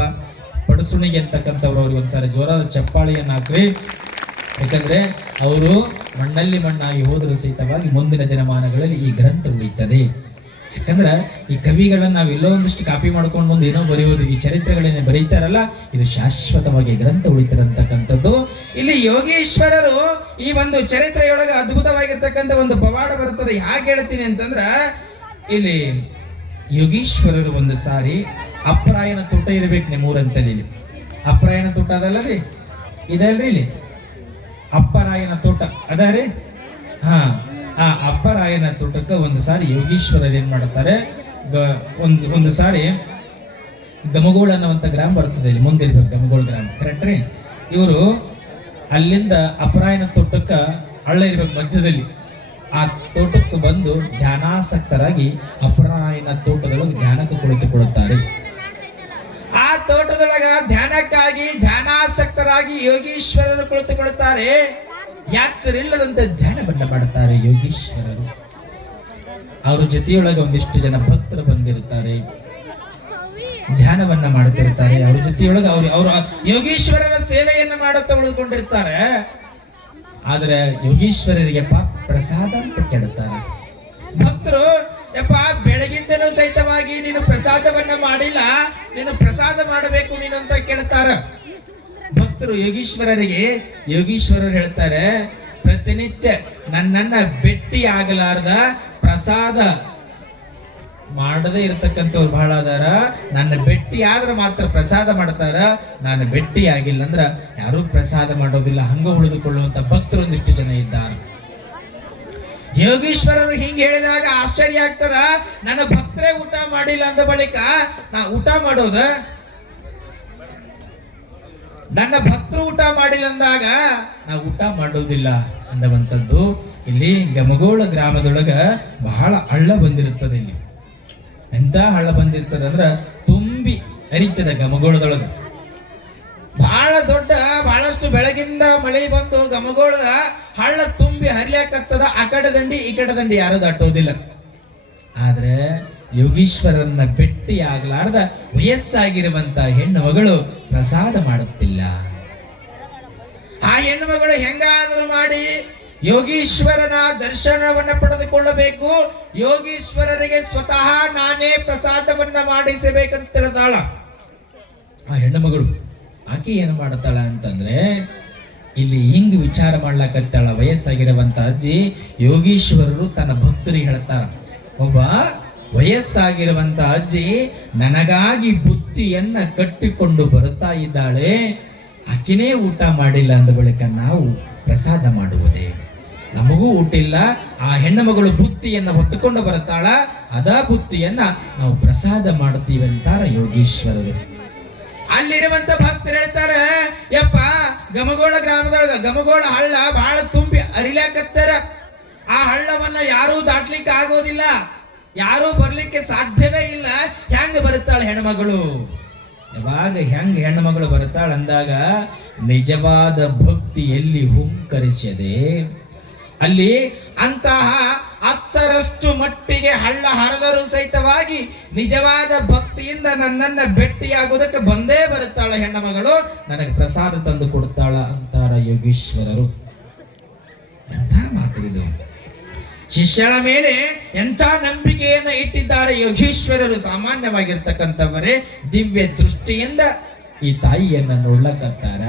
ಪಡಸುಣಿಗೆ ಅಂತಕ್ಕಂಥವ್ರು, ಅವ್ರಿಗೆ ಒಂದ್ಸಾರಿ ಜೋರಾದ ಚಪ್ಪಾಳಿಯನ್ನು ಹಾಕ್ರಿ. ಯಾಕಂದ್ರೆ ಅವರು ಮಣ್ಣಲ್ಲಿ ಮಣ್ಣಾಗಿ ಹೋದರೂ ಸಹಿತವಾಗಿ ಮುಂದಿನ ದಿನಮಾನಗಳಲ್ಲಿ ಈ ಗ್ರಂಥ ಉಳಿಯುತ್ತದೆ. ಯಾಕಂದ್ರೆ ಈ ಕವಿಗಳನ್ನ ನಾವು ಎಲ್ಲೋ ಒಂದಿಷ್ಟು ಕಾಪಿ ಮಾಡ್ಕೊಂಡು ಮುಂದೆ ಏನೋ ಬರೆಯೋದು, ಈ ಚರಿತ್ರೆಗಳನ್ನೇ ಬರೀತಾರಲ್ಲ, ಇದು ಶಾಶ್ವತವಾಗಿ ಗ್ರಂಥ ಉಳಿತಿರತಕ್ಕಂಥದ್ದು. ಇಲ್ಲಿ ಯೋಗೀಶ್ವರರು ಈ ಒಂದು ಚರಿತ್ರೆಯೊಳಗೆ ಅದ್ಭುತವಾಗಿರ್ತಕ್ಕಂಥ ಒಂದು ಪವಾಡ ಬರುತ್ತದೆ. ಹಾಗೆ ಹೇಳ್ತೀನಿ ಅಂತಂದ್ರ, ಇಲ್ಲಿ ಯೋಗೀಶ್ವರರು ಒಂದು ಸಾರಿ ಅಪ್ರಾಯಣ ತೋಟ ಇರ್ಬೇಕು ನಿಮ್ಮೂರಂತಲ್ಲಿ. ಅಪ್ರಾಯಣ ತೋಟ ಅದಲ್ಲ ರೀ, ಇದಲ್ರಿ ಇಲ್ಲಿ ಅಪ್ಪರಾಯನ ತೋಟ ಅದ ರೀ. ಆ ಅಪ್ಪರಾಯನ ತೋಟಕ್ಕೆ ಒಂದು ಸಾರಿ ಯೋಗೀಶ್ವರರು ಏನ್ ಮಾಡ್ತಾರೆ, ಒಂದು ಸಾರಿ ಗಮಗೋಳ ಅನ್ನುವಂಥ ಗ್ರಾಮ ಬರ್ತದೆ, ಇಲ್ಲಿ ಮುಂದಿರ್ಬೇಕು ಗಮಗೋಳ ಗ್ರಾಮ, ಕರೆಕ್ಟ್ ರೀ? ಇವರು ಅಲ್ಲಿಂದ ಅಪರಾಯನ ತೋಟಕ್ಕೆ ಹಳ್ಳ ಇರ್ಬೇಕು ಮಧ್ಯದಲ್ಲಿ, ಆ ತೋಟಕ್ಕೆ ಬಂದು ಧ್ಯಾನಾಸಕ್ತರಾಗಿ ಅಪರಾಯನ ತೋಟದೊಳಗೆ ಧ್ಯಾನಕ್ಕೆ ಕುಳಿತುಕೊಳ್ಳುತ್ತಾರೆ. ಆ ತೋಟದೊಳಗ ಧ್ಯಾನಕ್ಕಾಗಿ ಧ್ಯಾನಾಸಕ್ತರಾಗಿ ಯೋಗೀಶ್ವರರು ಕುಳಿತುಕೊಳ್ಳುತ್ತಾರೆ. ಯಾಚರಿಲ್ಲದಂತೆ ಧ್ಯಾನವನ್ನ ಮಾಡುತ್ತಾರೆ ಯೋಗೀಶ್ವರರು. ಅವ್ರ ಜೊತೆಯೊಳಗೆ ಒಂದಿಷ್ಟು ಜನ ಭಕ್ತರು ಬಂದಿರುತ್ತಾರೆ, ಧ್ಯಾನವನ್ನ ಮಾಡುತ್ತಿರ್ತಾರೆ. ಅವ್ರ ಜೊತೆಯೊಳಗೆ ಅವರು ಯೋಗೀಶ್ವರರ ಸೇವೆಯನ್ನ ಮಾಡುತ್ತಾ ಉಳಿದುಕೊಂಡಿರ್ತಾರೆ. ಆದ್ರೆ ಯೋಗೀಶ್ವರರಿಗೆ ಪ್ರಸಾದ ಅಂತ ಕೇಳುತ್ತಾರೆ ಭಕ್ತರು. ಯಪ್ಪ, ಬೆಳಗಿಂದಲೂ ಸಹಿತವಾಗಿ ನೀನು ಪ್ರಸಾದವನ್ನ ಮಾಡಿಲ್ಲ, ನೀನು ಪ್ರಸಾದ ಮಾಡಬೇಕು ನೀನು ಅಂತ ಕೇಳ್ತಾರ ಭಕ್ತರು ಯೋಗೀಶ್ವರರಿಗೆ. ಯೋಗೀಶ್ವರರು ಹೇಳ್ತಾರೆ, ಪ್ರತಿನಿತ್ಯ ನನ್ನನ್ನ ಭೇಟಿ ಆಗಲಾರ್ದ ಪ್ರಸಾದ ಮಾಡದೇ ಇರತಕ್ಕಂಥವ್ರು ಬಹಳ ಅದಾರ. ನನ್ನ ಭೇಟಿ ಆದ್ರೆ ಮಾತ್ರ ಪ್ರಸಾದ ಮಾಡ್ತಾರ, ನಾನು ಭೇಟಿ ಆಗಿಲ್ಲ ಅಂದ್ರ ಯಾರು ಪ್ರಸಾದ ಮಾಡೋದಿಲ್ಲ, ಹಂಗ ಉಳಿದುಕೊಳ್ಳುವಂತ ಭಕ್ತರು ಒಂದಿಷ್ಟು ಜನ ಇದ್ದಾರೆ. ಯೋಗೀಶ್ವರರು ಹಿಂಗೆ ಹೇಳಿದಾಗ ಆಶ್ಚರ್ಯ ಆಗ್ತಾರ. ನನ್ನ ಭಕ್ತರೇ ಊಟ ಮಾಡಿಲ್ಲ ಅಂದ ಬಳಿಕ ನಾ ಊಟ ಮಾಡೋದ? ನನ್ನ ಭಕ್ತರು ಊಟ ಮಾಡಿಲ್ಲ ಅಂದಾಗ ನಾ ಊಟ ಮಾಡೋದಿಲ್ಲ ಅನ್ನುವಂಥದ್ದು. ಇಲ್ಲಿ ಗಮಗೋಳ ಗ್ರಾಮದೊಳಗ ಬಹಳ ಹಳ್ಳ ಬಂದಿರುತ್ತದೆ. ಇಲ್ಲಿ ಎಂತ ಹಳ್ಳ ಬಂದಿರ್ತದೆ ಅಂದ್ರ ತುಂಬಿ ಹರಿತದ ಗಮಗೋಳದೊಳಗ. ಬಹಳ ದೊಡ್ಡ, ಬಹಳಷ್ಟು ಬೆಳಗಿಂದ ಮಳೆ ಬಂದು ಗಮಗೋಳದ ಹಳ್ಳ ತುಂಬಿ ಹರಿಯಾಕತ್ತದ. ಆ ಕಡೆ ದಂಡಿ ಈ ಕಡೆ ದಂಡಿ ಯಾರು ದಾಟೋದಿಲ್ಲ. ಆದ್ರೆ ಯೋಗೀಶ್ವರನ್ನ ಭೇಟಿ ಆಗ್ಲಾರ್ದ ವಯಸ್ಸಾಗಿರುವಂತ ಹೆಣ್ಣು ಮಗಳು ಪ್ರಸಾದ ಮಾಡುತ್ತಿಲ್ಲ. ಆ ಹೆಣ್ಣು ಮಗಳು ಹೆಂಗಾದರೂ ಮಾಡಿ ಯೋಗೀಶ್ವರನ ದರ್ಶನವನ್ನ ಪಡೆದುಕೊಳ್ಳಬೇಕು, ಯೋಗೀಶ್ವರರಿಗೆ ಸ್ವತಃ ನಾನೇ ಪ್ರಸಾದವನ್ನ ಮಾಡಿಸಬೇಕಂತ ತಿಳಿದಾಳ ಆ ಹೆಣ್ಣು ಮಗಳು. ಆಕೆ ಏನು ಮಾಡುತ್ತಾಳ ಅಂತಂದ್ರೆ, ಇಲ್ಲಿ ಹಿಂಗ್ ವಿಚಾರ ಮಾಡ್ಲಾಕತ್ತಾಳ ವಯಸ್ಸಾಗಿರುವಂತ ಅಜ್ಜಿ. ಯೋಗೀಶ್ವರರು ತನ್ನ ಭಕ್ತರಿಗೆ ಹೇಳ್ತಾರ, ಒಬ್ಬ ವಯಸ್ಸಾಗಿರುವಂತ ಅಜ್ಜಿ ನನಗಾಗಿ ಬುತ್ತಿಯನ್ನ ಕಟ್ಟಿಕೊಂಡು ಬರುತ್ತಾ ಇದ್ದಾಳೆ, ಆಕಿನೇ ಊಟ ಮಾಡಿಲ್ಲ ಅಂದ ಬಳಿಕ ನಾವು ಪ್ರಸಾದ ಮಾಡುವುದೇ? ನಮಗೂ ಊಟ ಇಲ್ಲ, ಆ ಹೆಣ್ಣು ಮಗಳು ಬುತ್ತಿಯನ್ನ ಹೊತ್ತುಕೊಂಡು ಬರುತ್ತಾಳ, ಅದ ಬುತ್ತಿಯನ್ನ ನಾವು ಪ್ರಸಾದ ಮಾಡುತ್ತೀವಿ ಅಂತಾರ ಯೋಗೀಶ್ವರರು. ಅಲ್ಲಿರುವಂತ ಭಕ್ತರು ಹೇಳ್ತಾರೆ, ಯಪ್ಪ, ಗಮಗೋಳ ಗ್ರಾಮದೊಳಗ ಗಮಗೋಳ ಹಳ್ಳ ಬಹಳ ತುಂಬಿ ಹರಿಲಾಕತ್ತಾರ. ಆ ಹಳ್ಳವನ್ನ ಯಾರೂ ದಾಟ್ಲಿಕ್ಕೆ ಆಗೋದಿಲ್ಲ, ಯಾರೂ ಬರ್ಲಿಕ್ಕೆ ಸಾಧ್ಯವೇ ಇಲ್ಲ. ಹೆಂಗ ಬರುತ್ತಾಳ ಹೆಣ್ಮಗಳು? ಯಾವಾಗ ಹೆಂಗ ಹೆಣ್ಣು ಮಗಳು ಬರುತ್ತಾಳ ಅಂದಾಗ ನಿಜವಾದ ಭಕ್ತಿ ಎಲ್ಲಿ ಹುಂಕರಿಸದೆ ಅಲ್ಲಿ ಅಂತಹ 10ರಷ್ಟು ಮಟ್ಟಿಗೆ ಹಳ್ಳ ಹರಿದರೂ ಸಹಿತವಾಗಿ ನಿಜವಾದ ಭಕ್ತಿಯಿಂದ ನನ್ನನ್ನ ಭೇಟಿಯಾಗುವುದಕ್ಕೆ ಬಂದೇ ಬರುತ್ತಾಳ ಹೆಣ್ಣು ಮಗಳು, ನನಗೆ ಪ್ರಸಾದ ತಂದು ಕೊಡ್ತಾಳ ಅಂತಾರ ಯೋಗೀಶ್ವರರು. ಎಂಥ ಮಾತಿದು! ಶಿಷ್ಯಳ ಮೇಲೆ ಎಂಥ ನಂಬಿಕೆಯನ್ನು ಇಟ್ಟಿದ್ದಾರೆ ಯೋಗೀಶ್ವರರು. ಸಾಮಾನ್ಯವಾಗಿರ್ತಕ್ಕಂಥವರೇ ದಿವ್ಯ ದೃಷ್ಟಿಯಿಂದ ಈ ತಾಯಿಯನ್ನ ನೋಡ್ಲಕ್ಕಂತಾರ.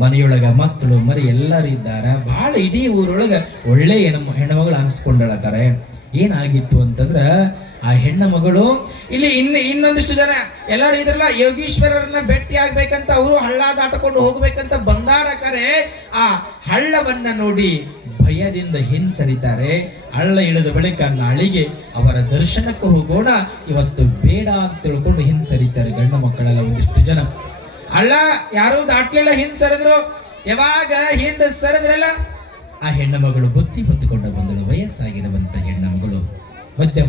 ಮನೆಯೊಳಗ ಮಕ್ಕಳು ಮರಿ ಎಲ್ಲರೂ ಇದ್ದಾರ. ಬಹಳ ಇಡೀ ಊರೊಳಗ ಒಳ್ಳೆ ಹೆಣ್ಣುಮಗಳು ಅನಿಸ್ಕೊಂಡಳಕರೆ. ಏನಾಗಿತ್ತು ಅಂತಂದ್ರ, ಆ ಹೆಣ್ಣು ಮಗಳು ಇಲ್ಲಿ ಇನ್ನೊಂದಿಷ್ಟು ಜನ ಎಲ್ಲರೂ ಇದ್ರಲ್ಲ, ಯೋಗೀಶ್ವರರನ್ನ ಭೇಟಿ ಆಗ್ಬೇಕಂತ ಅವರು ಹಳ್ಳ ದಾಟಕೊಂಡು ಹೋಗ್ಬೇಕಂತ ಬಂದಾರಕರೆ. ಆ ಹಳ್ಳವನ್ನ ನೋಡಿ ಭಯದಿಂದ ಹಿಂಸರಿತಾರೆ. ಹಳ್ಳ ಇಳಿದ ಬಳಿಕ ನಾಳಿಗೆ ಅವರ ದರ್ಶನಕ್ಕೆ ಹೋಗೋಣ, ಇವತ್ತು ಬೇಡ ಅಂತ ತಿಳ್ಕೊಂಡು ಹಿಂಸರಿತಾರೆ ಗಂಡು ಮಕ್ಕಳೆಲ್ಲ ಒಂದಿಷ್ಟು ಜನ. ಹಳ್ಳ ಯಾರು ದಾಟ್ಲಿಲ್ಲ, ಹಿಂಸರಿದ್ರು. ಯಾವಾಗ ಹಿಂದ ಸರಿದ್ರಲ್ಲ, ಆ ಹೆಣ್ಣು ಮಗಳು ಬುತ್ತಿ ಹೊತ್ತುಕೊಂಡು ಬಂದಳು. ವಯಸ್ಸಾಗಿರುವಂತ ಹೆಣ್ಣು ಮಗಳು, ಮಧ್ಯ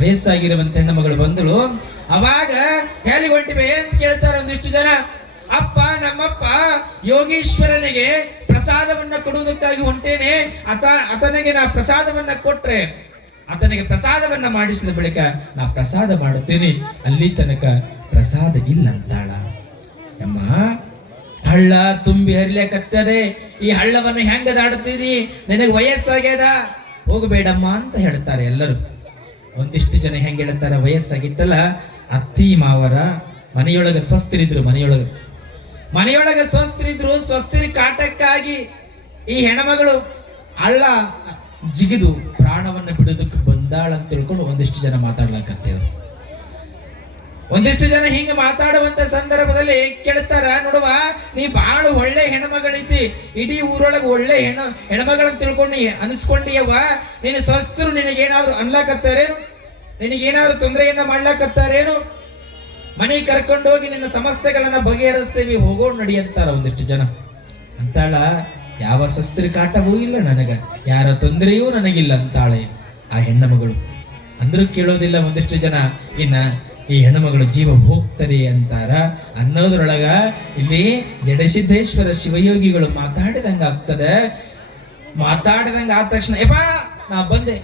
ವಯಸ್ಸಾಗಿರುವಂತ ಹೆಣ್ಣು ಮಗಳು ಬಂದಳು. ಅವಾಗ ಹೇಳಿ ಹೊಂಟಿವೆ ಅಂತ ಕೇಳ್ತಾರೆ ಒಂದಿಷ್ಟು ಜನ. ಅಪ್ಪ, ನಮ್ಮಪ್ಪ ಯೋಗೀಶ್ವರನಿಗೆ ಪ್ರಸಾದವನ್ನ ಕೊಡುವುದಕ್ಕಾಗಿ ಹೊಂಟೇನೆ. ಆತನಿಗೆ ನಾ ಪ್ರಸಾದವನ್ನ ಕೊಟ್ರೆ, ಆತನಿಗೆ ಪ್ರಸಾದವನ್ನ ಮಾಡಿಸಿದ ಬಳಿಕ ನಾ ಪ್ರಸಾದ ಮಾಡುತ್ತೇನೆ, ಅಲ್ಲಿ ತನಕ ಪ್ರಸಾದ ಇಲ್ಲ ಅಂತಾಳ. ಅಮ್ಮ, ಹಳ್ಳ ತುಂಬಿ ಹರಿಲಿಕತ್ತದೆ, ಈ ಹಳ್ಳವನ್ನ ಹೆಂಗ ದಾಡುತ್ತೀರಿ? ನಿನಗೆ ವಯಸ್ಸಾಗ್ಯದ, ಹೋಗಬೇಡಮ್ಮ ಅಂತ ಹೇಳ್ತಾರೆ ಎಲ್ಲರೂ. ಒಂದಿಷ್ಟು ಜನ ಹೆಂಗ ಹೇಳ್ತಾರ, ವಯಸ್ಸಾಗಿತ್ತಲ್ಲ, ಅತ್ತಿ ಮಾವರ ಮನೆಯೊಳಗ ಸ್ವಸ್ಥರಿದ್ರು, ಮನೆಯೊಳಗ ಸ್ವಸ್ಥರಿದ್ರು. ಸ್ವಸ್ಥರಿ ಕಾಟಕ್ಕಾಗಿ ಈ ಹೆಣ್ಮಗಳು ಹಳ್ಳ ಜಿಗಿದು ಪ್ರಾಣವನ್ನ ಬಿಡೋದಕ್ಕೆ ಬಂದಾಳ ಅಂತ ತಿಳ್ಕೊಂಡು ಒಂದಿಷ್ಟು ಜನ ಮಾತಾಡ್ಲಕತ್ತೇವ್ರು. ಒಂದಿಷ್ಟು ಜನ ಹಿಂಗ ಮಾತಾಡುವಂತ ಸಂದರ್ಭದಲ್ಲಿ ಕೇಳ್ತಾರ, ನೋಡುವ ನೀ ಬಾಳ ಒಳ್ಳೆ ಹೆಣ್ಮಗಳೈತಿ, ಇಡೀ ಊರೊಳಗೆ ಒಳ್ಳೆ ಹೆಣ್ಮಗಳಂತ ತಿಳ್ಕೊಂಡು ಅನಿಸ್ಕೊಂಡಿಯವ, ನೀನು ಸ್ವಸ್ಥರು ನಿನಗೇನಾದ್ರು ಅನ್ಲಾಕತ್ತಾರೇನು, ನಿನಗೇನಾದ್ರು ತೊಂದರೆಯನ್ನ ಮಾಡ್ಲಾಕತ್ತಾರೇನು, ಮನೆಗೆ ಕರ್ಕೊಂಡೋಗಿ ನಿನ್ನ ಸಮಸ್ಯೆಗಳನ್ನ ಬಗೆಹರಿಸ್ತೇವಿ, ಹೋಗೋಣ ನಡಿ ಅಂತಾರ ಒಂದಿಷ್ಟು ಜನ. ಅಂತಾಳ, ಯಾವ ಸ್ವಸ್ಥರ ಕಾಟವೂ ಇಲ್ಲ ನನಗ, ಯಾರ ತೊಂದರೆಯೂ ನನಗಿಲ್ಲ ಅಂತಾಳೆ ಆ ಹೆಣ್ಣ ಮಗಳು. ಅಂದ್ರೂ ಕೇಳೋದಿಲ್ಲ ಒಂದಿಷ್ಟು ಜನ. ಇನ್ನ ಈ ಹೆಣ್ಣುಮಗಳು ಜೀವ ಹೋಗ್ತದೆ ಅಂತಾರ ಅನ್ನೋದ್ರೊಳಗ ಇಲ್ಲಿ ಜಡಸಿದ್ದೇಶ್ವರ ಶಿವಯೋಗಿಗಳು ಮಾತಾಡಿದಂಗ ಆಗ್ತದೆ. ಮಾತಾಡಿದಂಗ ಆದ ತಕ್ಷಣ ಯಪ್ಪಾ ನಾ ಬಂದೆ,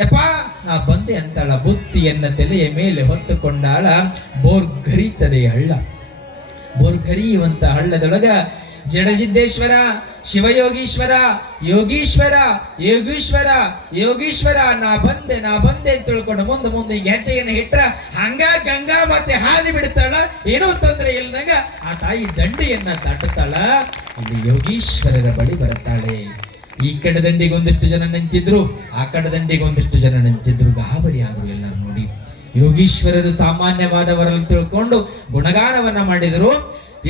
ಯಪ್ಪಾ ನಾ ಬಂದೆ ಅಂತಾಳ. ಬುತ್ತಿಯನ್ನ ತಲೆಯ ಮೇಲೆ ಹೊತ್ತುಕೊಂಡಾಳ. ಬೋರ್ಗರಿತದೆ ಹಳ್ಳ. ಬೋರ್ಗರಿಯುವಂತ ಹಳ್ಳದೊಳಗ ಜಡಸಿದ್ದೇಶ್ವರ, ಶಿವಯೋಗೀಶ್ವರ, ಯೋಗೀಶ್ವರ, ಯೋಗೀಶ್ವರ, ಯೋಗೀಶ್ವರ, ನಾ ಬಂದೆ ಅಂತ ತಿಳ್ಕೊಂಡು ಮುಂದೆ ಹಿಂಗ ಹೆಜ್ಜೆಯನ್ನು ಇಟ್ರ ಹಂಗ ಗಂಗಾ ಮತ್ತೆ ಹಾದಿ ಬಿಡ್ತಾಳ. ಏನೋ ತೊಂದರೆ ಇಲ್ದಂಗ ಆ ತಾಯಿ ದಂಡಿಯನ್ನ ದಾಟುತ್ತಾಳ. ಇಲ್ಲಿ ಯೋಗೀಶ್ವರರ ಬಳಿ ಬರುತ್ತಾಳೆ. ಈ ಕಡೆ ದಂಡಿಗೆ ಒಂದಿಷ್ಟು ಜನ ನಿಂತಿದ್ರು, ಆ ಕಡೆ ದಂಡಿಗೆ ಒಂದಿಷ್ಟು ಜನ ನಿಂತಿದ್ರು. ಗಾಬರಿ ಆದ್ರು ಎಲ್ಲ ನೋಡಿ. ಯೋಗೀಶ್ವರರು ಸಾಮಾನ್ಯವಾದವರಲ್ಲಿ ತಿಳ್ಕೊಂಡು ಗುಣಗಾನವನ್ನ ಮಾಡಿದರು.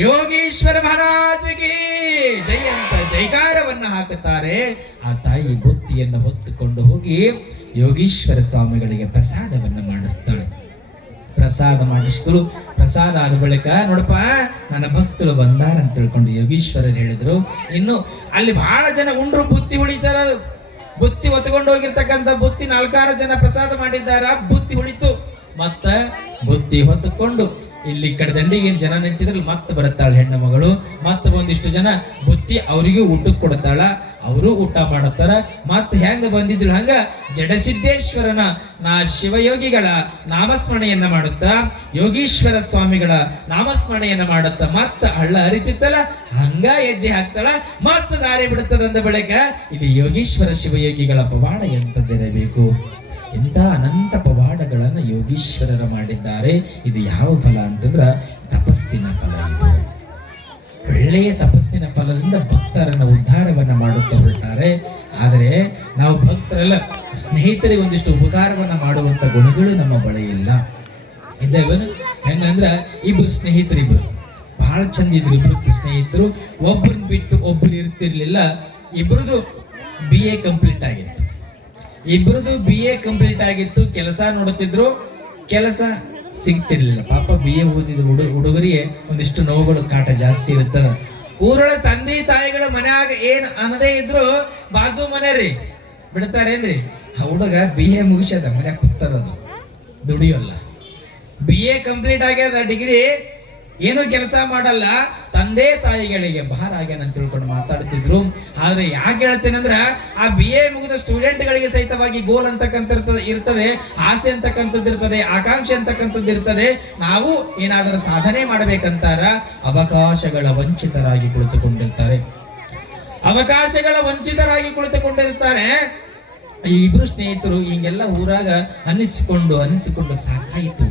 ಯೋಗೀಶ್ವರ ಮಹಾರಾಜಗೆ ಜಯ ಅಂತ ಜೈಕಾರವನ್ನ ಹಾಕುತ್ತಾರೆ. ಆ ತಾಯಿ ಬುತ್ತಿಯನ್ನು ಹೊತ್ತುಕೊಂಡು ಹೋಗಿ ಯೋಗೀಶ್ವರ ಸ್ವಾಮಿಗಳಿಗೆ ಪ್ರಸಾದವನ್ನ ಮಾಡಿಸ್ತಾಳೆ. ಪ್ರಸಾದ ಮಾಡಿಸಿದ್ರು. ಪ್ರಸಾದ ಆದ ಬಳಿಕ ನೋಡಪ್ಪ ನನ್ನ ಭಕ್ತರು ಬಂದಾರ ಅಂತ ತಿಳ್ಕೊಂಡು ಯೋಗೀಶ್ವರರು ಹೇಳಿದ್ರು. ಇನ್ನು ಅಲ್ಲಿ ಬಹಳ ಜನ ಉಂಡ್ರು ಬುತ್ತಿ ಉಳಿತಾರ. ಬುತ್ತಿ ಹೊತ್ಕೊಂಡು ಹೋಗಿರ್ತಕ್ಕಂಥ ಬುತ್ತಿ 4 ಜನ ಪ್ರಸಾದ ಮಾಡಿದ್ದಾರ. ಬುತ್ತಿ ಉಳಿತು. ಮತ್ತ ಬುತ್ತಿ ಹೊತ್ತುಕೊಂಡು ಇಲ್ಲಿ ಕಡೆ ದಂಡಿಗೆ ಏನ್ ಜನ ನಿಂತಿದ್ರಲ್ಲಿ ಮತ್ತೆ ಬರುತ್ತಾಳೆ ಹೆಣ್ಣು ಮಗಳು. ಮತ್ತೆ ಒಂದಿಷ್ಟು ಜನ ಬುತ್ತಿ ಅವರಿಗೂ ಊಟಕ್ಕೆ ಕೊಡ್ತಾಳ. ಅವರು ಊಟ ಮಾಡುತ್ತಾರ. ಮತ್ತೆ ಹೆಂಗ ಬಂದಿದ್ರು ಹಂಗ ಜಡಸಿದ್ದೇಶ್ವರನ ಶಿವಯೋಗಿಗಳ ನಾಮಸ್ಮರಣೆಯನ್ನ ಮಾಡುತ್ತಾ, ಯೋಗೀಶ್ವರ ಸ್ವಾಮಿಗಳ ನಾಮಸ್ಮರಣೆಯನ್ನ ಮಾಡುತ್ತಾ ಮತ್ತ ಹಳ್ಳ ಹರಿತಿತ್ತಲ್ಲ ಹಂಗ ಹೆಜ್ಜೆ ಹಾಕ್ತಾಳ. ಮತ್ತ ದಾರಿ ಬಿಡುತ್ತದಂದ ಬಳಿಕ ಇಲ್ಲಿ ಯೋಗೀಶ್ವರ ಶಿವಯೋಗಿಗಳ ಪವಾಡ ಎಂತದಿರಬೇಕು. ಇಂಥ ಅನಂತ ಪವಾಡಗಳನ್ನು ಯೋಗೀಶ್ವರರ ಮಾಡಿದ್ದಾರೆ. ಇದು ಯಾವ ಫಲ ಅಂತಂದ್ರ ತಪಸ್ಸಿನ ಫಲ. ಇದು ಒಳ್ಳೆಯ ತಪಸ್ಸಿನ ಫಲದಿಂದ ಭಕ್ತರನ್ನ ಉದ್ಧಾರವನ್ನ ಮಾಡುತ್ತಾ ಹೊರಟಾರೆ. ಆದರೆ ನಾವು ಭಕ್ತರೆಲ್ಲ ಸ್ನೇಹಿತರಿಗೆ ಒಂದಿಷ್ಟು ಉಪಕಾರವನ್ನ ಮಾಡುವಂತ ಗುಣಗಳು ನಮ್ಮ ಬಳಿ ಇಲ್ಲ. ಇದೇವನು ಹೆಂಗಂದ್ರ ಇಬ್ರು ಸ್ನೇಹಿತರಿಬ್ರು ಬಹಳ ಚಂದ ಇದ್ರು. ಇಬ್ರು ಸ್ನೇಹಿತರು ಒಬ್ಬರನ್ನ ಬಿಟ್ಟು ಒಬ್ರು ಇರ್ತಿರ್ಲಿಲ್ಲ. ಇಬ್ರದು BA ಕಂಪ್ಲೀಟ್ ಆಗಿತ್ತು. ಇಬ್ರದು BA ಕಂಪ್ಲೀಟ್ ಆಗಿತ್ತು. ಕೆಲಸ ನೋಡುತ್ತಿದ್ರು, ಕೆಲಸ ಸಿಗ್ತಿರ್ಲಿಲ್ಲ. ಪಾಪ BA ಓದಿದ ಹುಡುಗರಿಗೆ ಒಂದಿಷ್ಟು ನೋವುಗಳು ಕಾಟ ಜಾಸ್ತಿ ಇರುತ್ತದ. ಊರೊಳ ತಂದೆ ತಾಯಿಗಳ ಮನ್ಯಾಗ ಏನ್ ಅನ್ನದೇ ಇದ್ರು ಬಾಜು ಮನೆ ರೀ ಬಿಡ್ತಾರೇನ್ರಿ. ಹುಡುಗ BA ಮುಗಿಸ್ಯದ ಮನ್ಯಾಗ ಕೂತಾರದು ದುಡಿಯೋಲ್ಲ. BA ಕಂಪ್ಲೀಟ್ ಆಗ್ಯದ, ಡಿಗ್ರಿ ಏನು ಕೆಲಸ ಮಾಡಲ್ಲ. ತಂದೆ ತಾಯಿಗಳಿಗೆ ಭಾರ ಆಗ್ಯಾನ ತಿಳ್ಕೊಂಡು ಮಾತಾಡ್ತಿದ್ರು. ಆದ್ರೆ ಯಾಕೆ ಹೇಳ್ತೇನೆಂದ್ರ ಆ BA ಮುಗಿದ ಸ್ಟೂಡೆಂಟ್ಗಳಿಗೆ ಸಹಿತವಾಗಿ ಗೋಲ್ ಅಂತಕ್ಕಂಥದ್ದು ಇರ್ತದೆ, ಆಸೆ ಅಂತಕ್ಕಂಥದ್ದು ಇರ್ತದೆ, ಆಕಾಂಕ್ಷೆ ಅಂತಕ್ಕಂಥದ್ದು ಇರ್ತದೆ. ನಾವು ಏನಾದರೂ ಸಾಧನೆ ಮಾಡ್ಬೇಕಂತಾರ ಅವಕಾಶಗಳ ವಂಚಿತರಾಗಿ ಕುಳಿತುಕೊಂಡಿರ್ತಾರೆ. ಅವಕಾಶಗಳ ವಂಚಿತರಾಗಿ ಕುಳಿತುಕೊಂಡಿರ್ತಾರೆ. ಈ ಇಬ್ರು ಸ್ನೇಹಿತರು ಹಿಂಗೆಲ್ಲ ಊರಾಗ ಅನಿಸಿಕೊಂಡು ಸಾಕಾಯಿತು.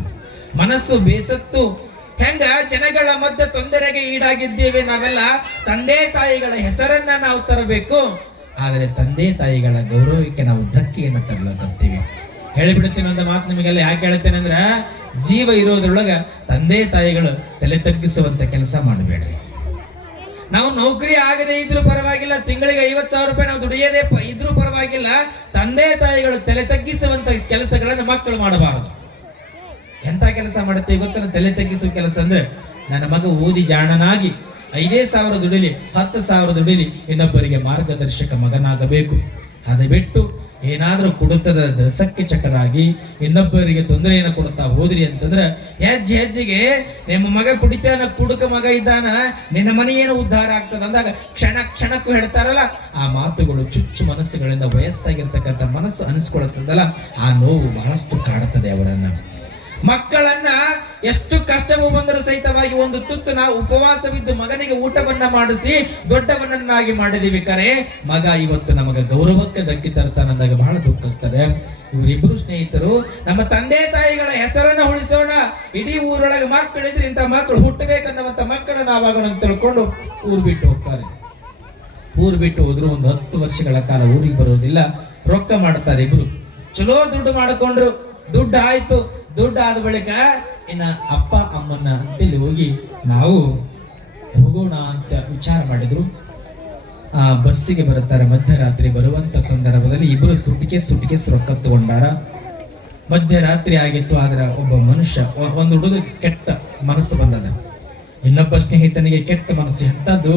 ಮನಸ್ಸು ಬೇಸತ್ತು. ಹೆಂಗ ಜನಗಳ ಮಧ್ಯೆ ತೊಂದರೆಗೆ ಈಡಾಗಿದ್ದೇವೆ ನಾವೆಲ್ಲ. ತಂದೆ ತಾಯಿಗಳ ಹೆಸರನ್ನ ನಾವು ತರಬೇಕು, ಆದರೆ ತಂದೆ ತಾಯಿಗಳ ಗೌರವಕ್ಕೆ ನಾವು ಧಕ್ಕೆಯನ್ನು ತರಲಾಕತ್ತೀವಿ. ಹೇಳಿಬಿಡ್ತೀನಿ ಒಂದು ಮಾತು ನಿಮಗೆಲ್ಲ. ಯಾಕೆ ಹೇಳ್ತೇನೆ ಅಂದ್ರ ಜೀವ ಇರೋದ್ರೊಳಗ ತಂದೆ ತಾಯಿಗಳು ತಲೆ ತಗ್ಗಿಸುವಂತ ಕೆಲಸ ಮಾಡಬೇಡ್ರಿ. ನಾವು ನೌಕರಿ ಆಗದೆ ಇದ್ರೂ ಪರವಾಗಿಲ್ಲ, ತಿಂಗಳಿಗೆ 50,000 ರೂಪಾಯಿ ನಾವು ದುಡಿಯದೇ ಇದ್ರೂ ಪರವಾಗಿಲ್ಲ, ತಂದೆ ತಾಯಿಗಳು ತಲೆ ತಗ್ಗಿಸುವಂತ ಕೆಲಸಗಳನ್ನು ಮಕ್ಕಳು ಮಾಡಬಾರದು. ಎಂತ ಕೆಲಸ ಮಾಡುತ್ತೆ ಗೊತ್ತ? ತಲೆ ತಗ್ಗಿಸುವ ಕೆಲಸ ಅಂದ್ರೆ ನನ್ನ ಮಗ ಓದಿ ಜಾಣನಾಗಿ 5,000 ದುಡಿಲಿ, 10,000 ದುಡಿಲಿ, ಇನ್ನೊಬ್ಬರಿಗೆ ಮಾರ್ಗದರ್ಶಕ ಮಗನಾಗಬೇಕು. ಅದು ಬಿಟ್ಟು ಏನಾದ್ರೂ ಕುಡುತದ ದಸಕ್ಕೆ ಚಕರಾಗಿ ಇನ್ನೊಬ್ಬರಿಗೆ ತೊಂದರೆಯನ್ನು ಕೊಡ್ತಾ ಹೋದ್ರಿ ಅಂತಂದ್ರೆ ಹೆಜ್ಜೆಗೆ ನಿಮ್ಮ ಮಗ ಕುಡಿತಾನ, ಕುಡುಕ ಮಗ ಇದ್ದಾನ, ನಿನ್ನ ಮನೆ ಏನು ಉದ್ಧಾರ ಆಗ್ತದ ಅಂದಾಗ ಕ್ಷಣಕ್ಕೂ ಹೇಳ್ತಾರಲ್ಲ ಆ ಮಾತುಗಳು ಚುಚ್ಚು ಮನಸ್ಸುಗಳಿಂದ ವಯಸ್ಸಾಗಿರ್ತಕ್ಕಂಥ ಮನಸ್ಸು ಅನಿಸ್ಕೊಳ್ತದಲ್ಲ, ಆ ನೋವು ಬಹಳಷ್ಟು ಕಾಡುತ್ತದೆ ಅವರನ್ನ. ಮಕ್ಕಳನ್ನ ಎಷ್ಟು ಕಷ್ಟವೂ ಬಂದರೂ ಸಹಿತವಾಗಿ ಒಂದು ತುತ್ತು ನಾವು ಉಪವಾಸವಿದ್ದು ಮಗನಿಗೆ ಊಟವನ್ನ ಮಾಡಿಸಿ ದೊಡ್ಡವನನ್ನಾಗಿ ಮಾಡಿದೀವಿ. ಕರೆ ಮಗ ಇವತ್ತು ನಮಗ ಗೌರವಕ್ಕೆ ಧಕ್ಕೆ ತರ್ತಾನಂದಾಗ ಬಹಳ ದುಃಖ ಆಗ್ತದೆ. ಇವರಿಬ್ಬರು ಸ್ನೇಹಿತರು ನಮ್ಮ ತಂದೆ ತಾಯಿಗಳ ಹೆಸರನ್ನ ಉಳಿಸೋಣ, ಇಡೀ ಊರೊಳಗೆ ಮಕ್ಕಳಿದ್ರೆ ಇಂಥ ಮಕ್ಕಳು ಹುಟ್ಟಬೇಕನ್ನುವಂತ ಮಕ್ಕಳನ್ನ ಆವಾಗ ತಿಳ್ಕೊಂಡು ಊರು ಬಿಟ್ಟು ಹೋಗ್ತಾರೆ. ಊರು ಬಿಟ್ಟು ಹೋದ್ರು ಒಂದು 10 ವರ್ಷಗಳ ಕಾಲ ಊರಿಗೆ ಬರೋದಿಲ್ಲ. ರೊಕ್ಕ ಮಾಡ್ತಾರೆ ಇಬ್ರು. ಚಲೋ ದುಡ್ಡು ಮಾಡಿಕೊಂಡ್ರು. ದುಡ್ಡು ಆಯ್ತು. ದುಡ್ಡು ಆದ ಬಳಿಕ ಇನ್ನ ಅಪ್ಪ ಅಮ್ಮನ್ನ ಅಂತೇಳಿ ಹೋಗಿ ನಾವು ಹೋಗೋಣ ಅಂತ ವಿಚಾರ ಮಾಡಿದ್ರು. ಆ ಬಸ್ಸಿಗೆ ಬರುತ್ತಾರೆ. ಮಧ್ಯರಾತ್ರಿ ಬರುವಂತ ಸಂದರ್ಭದಲ್ಲಿ ಇಬ್ಬರು ಸುಟಿಕೆ ರೊಕ್ಕ ತಗೊಂಡಾರ. ಮಧ್ಯರಾತ್ರಿ ಆಗಿತ್ತು. ಆದ್ರೆ ಒಬ್ಬ ಮನುಷ್ಯ, ಒಂದು ಹುಡುಗ ಕೆಟ್ಟ ಮನಸ್ಸು ಬಂದದ. ಇನ್ನೊಬ್ಬ ಸ್ನೇಹಿತನಿಗೆ ಕೆಟ್ಟ ಮನಸ್ಸು ಎಂತದ್ದು,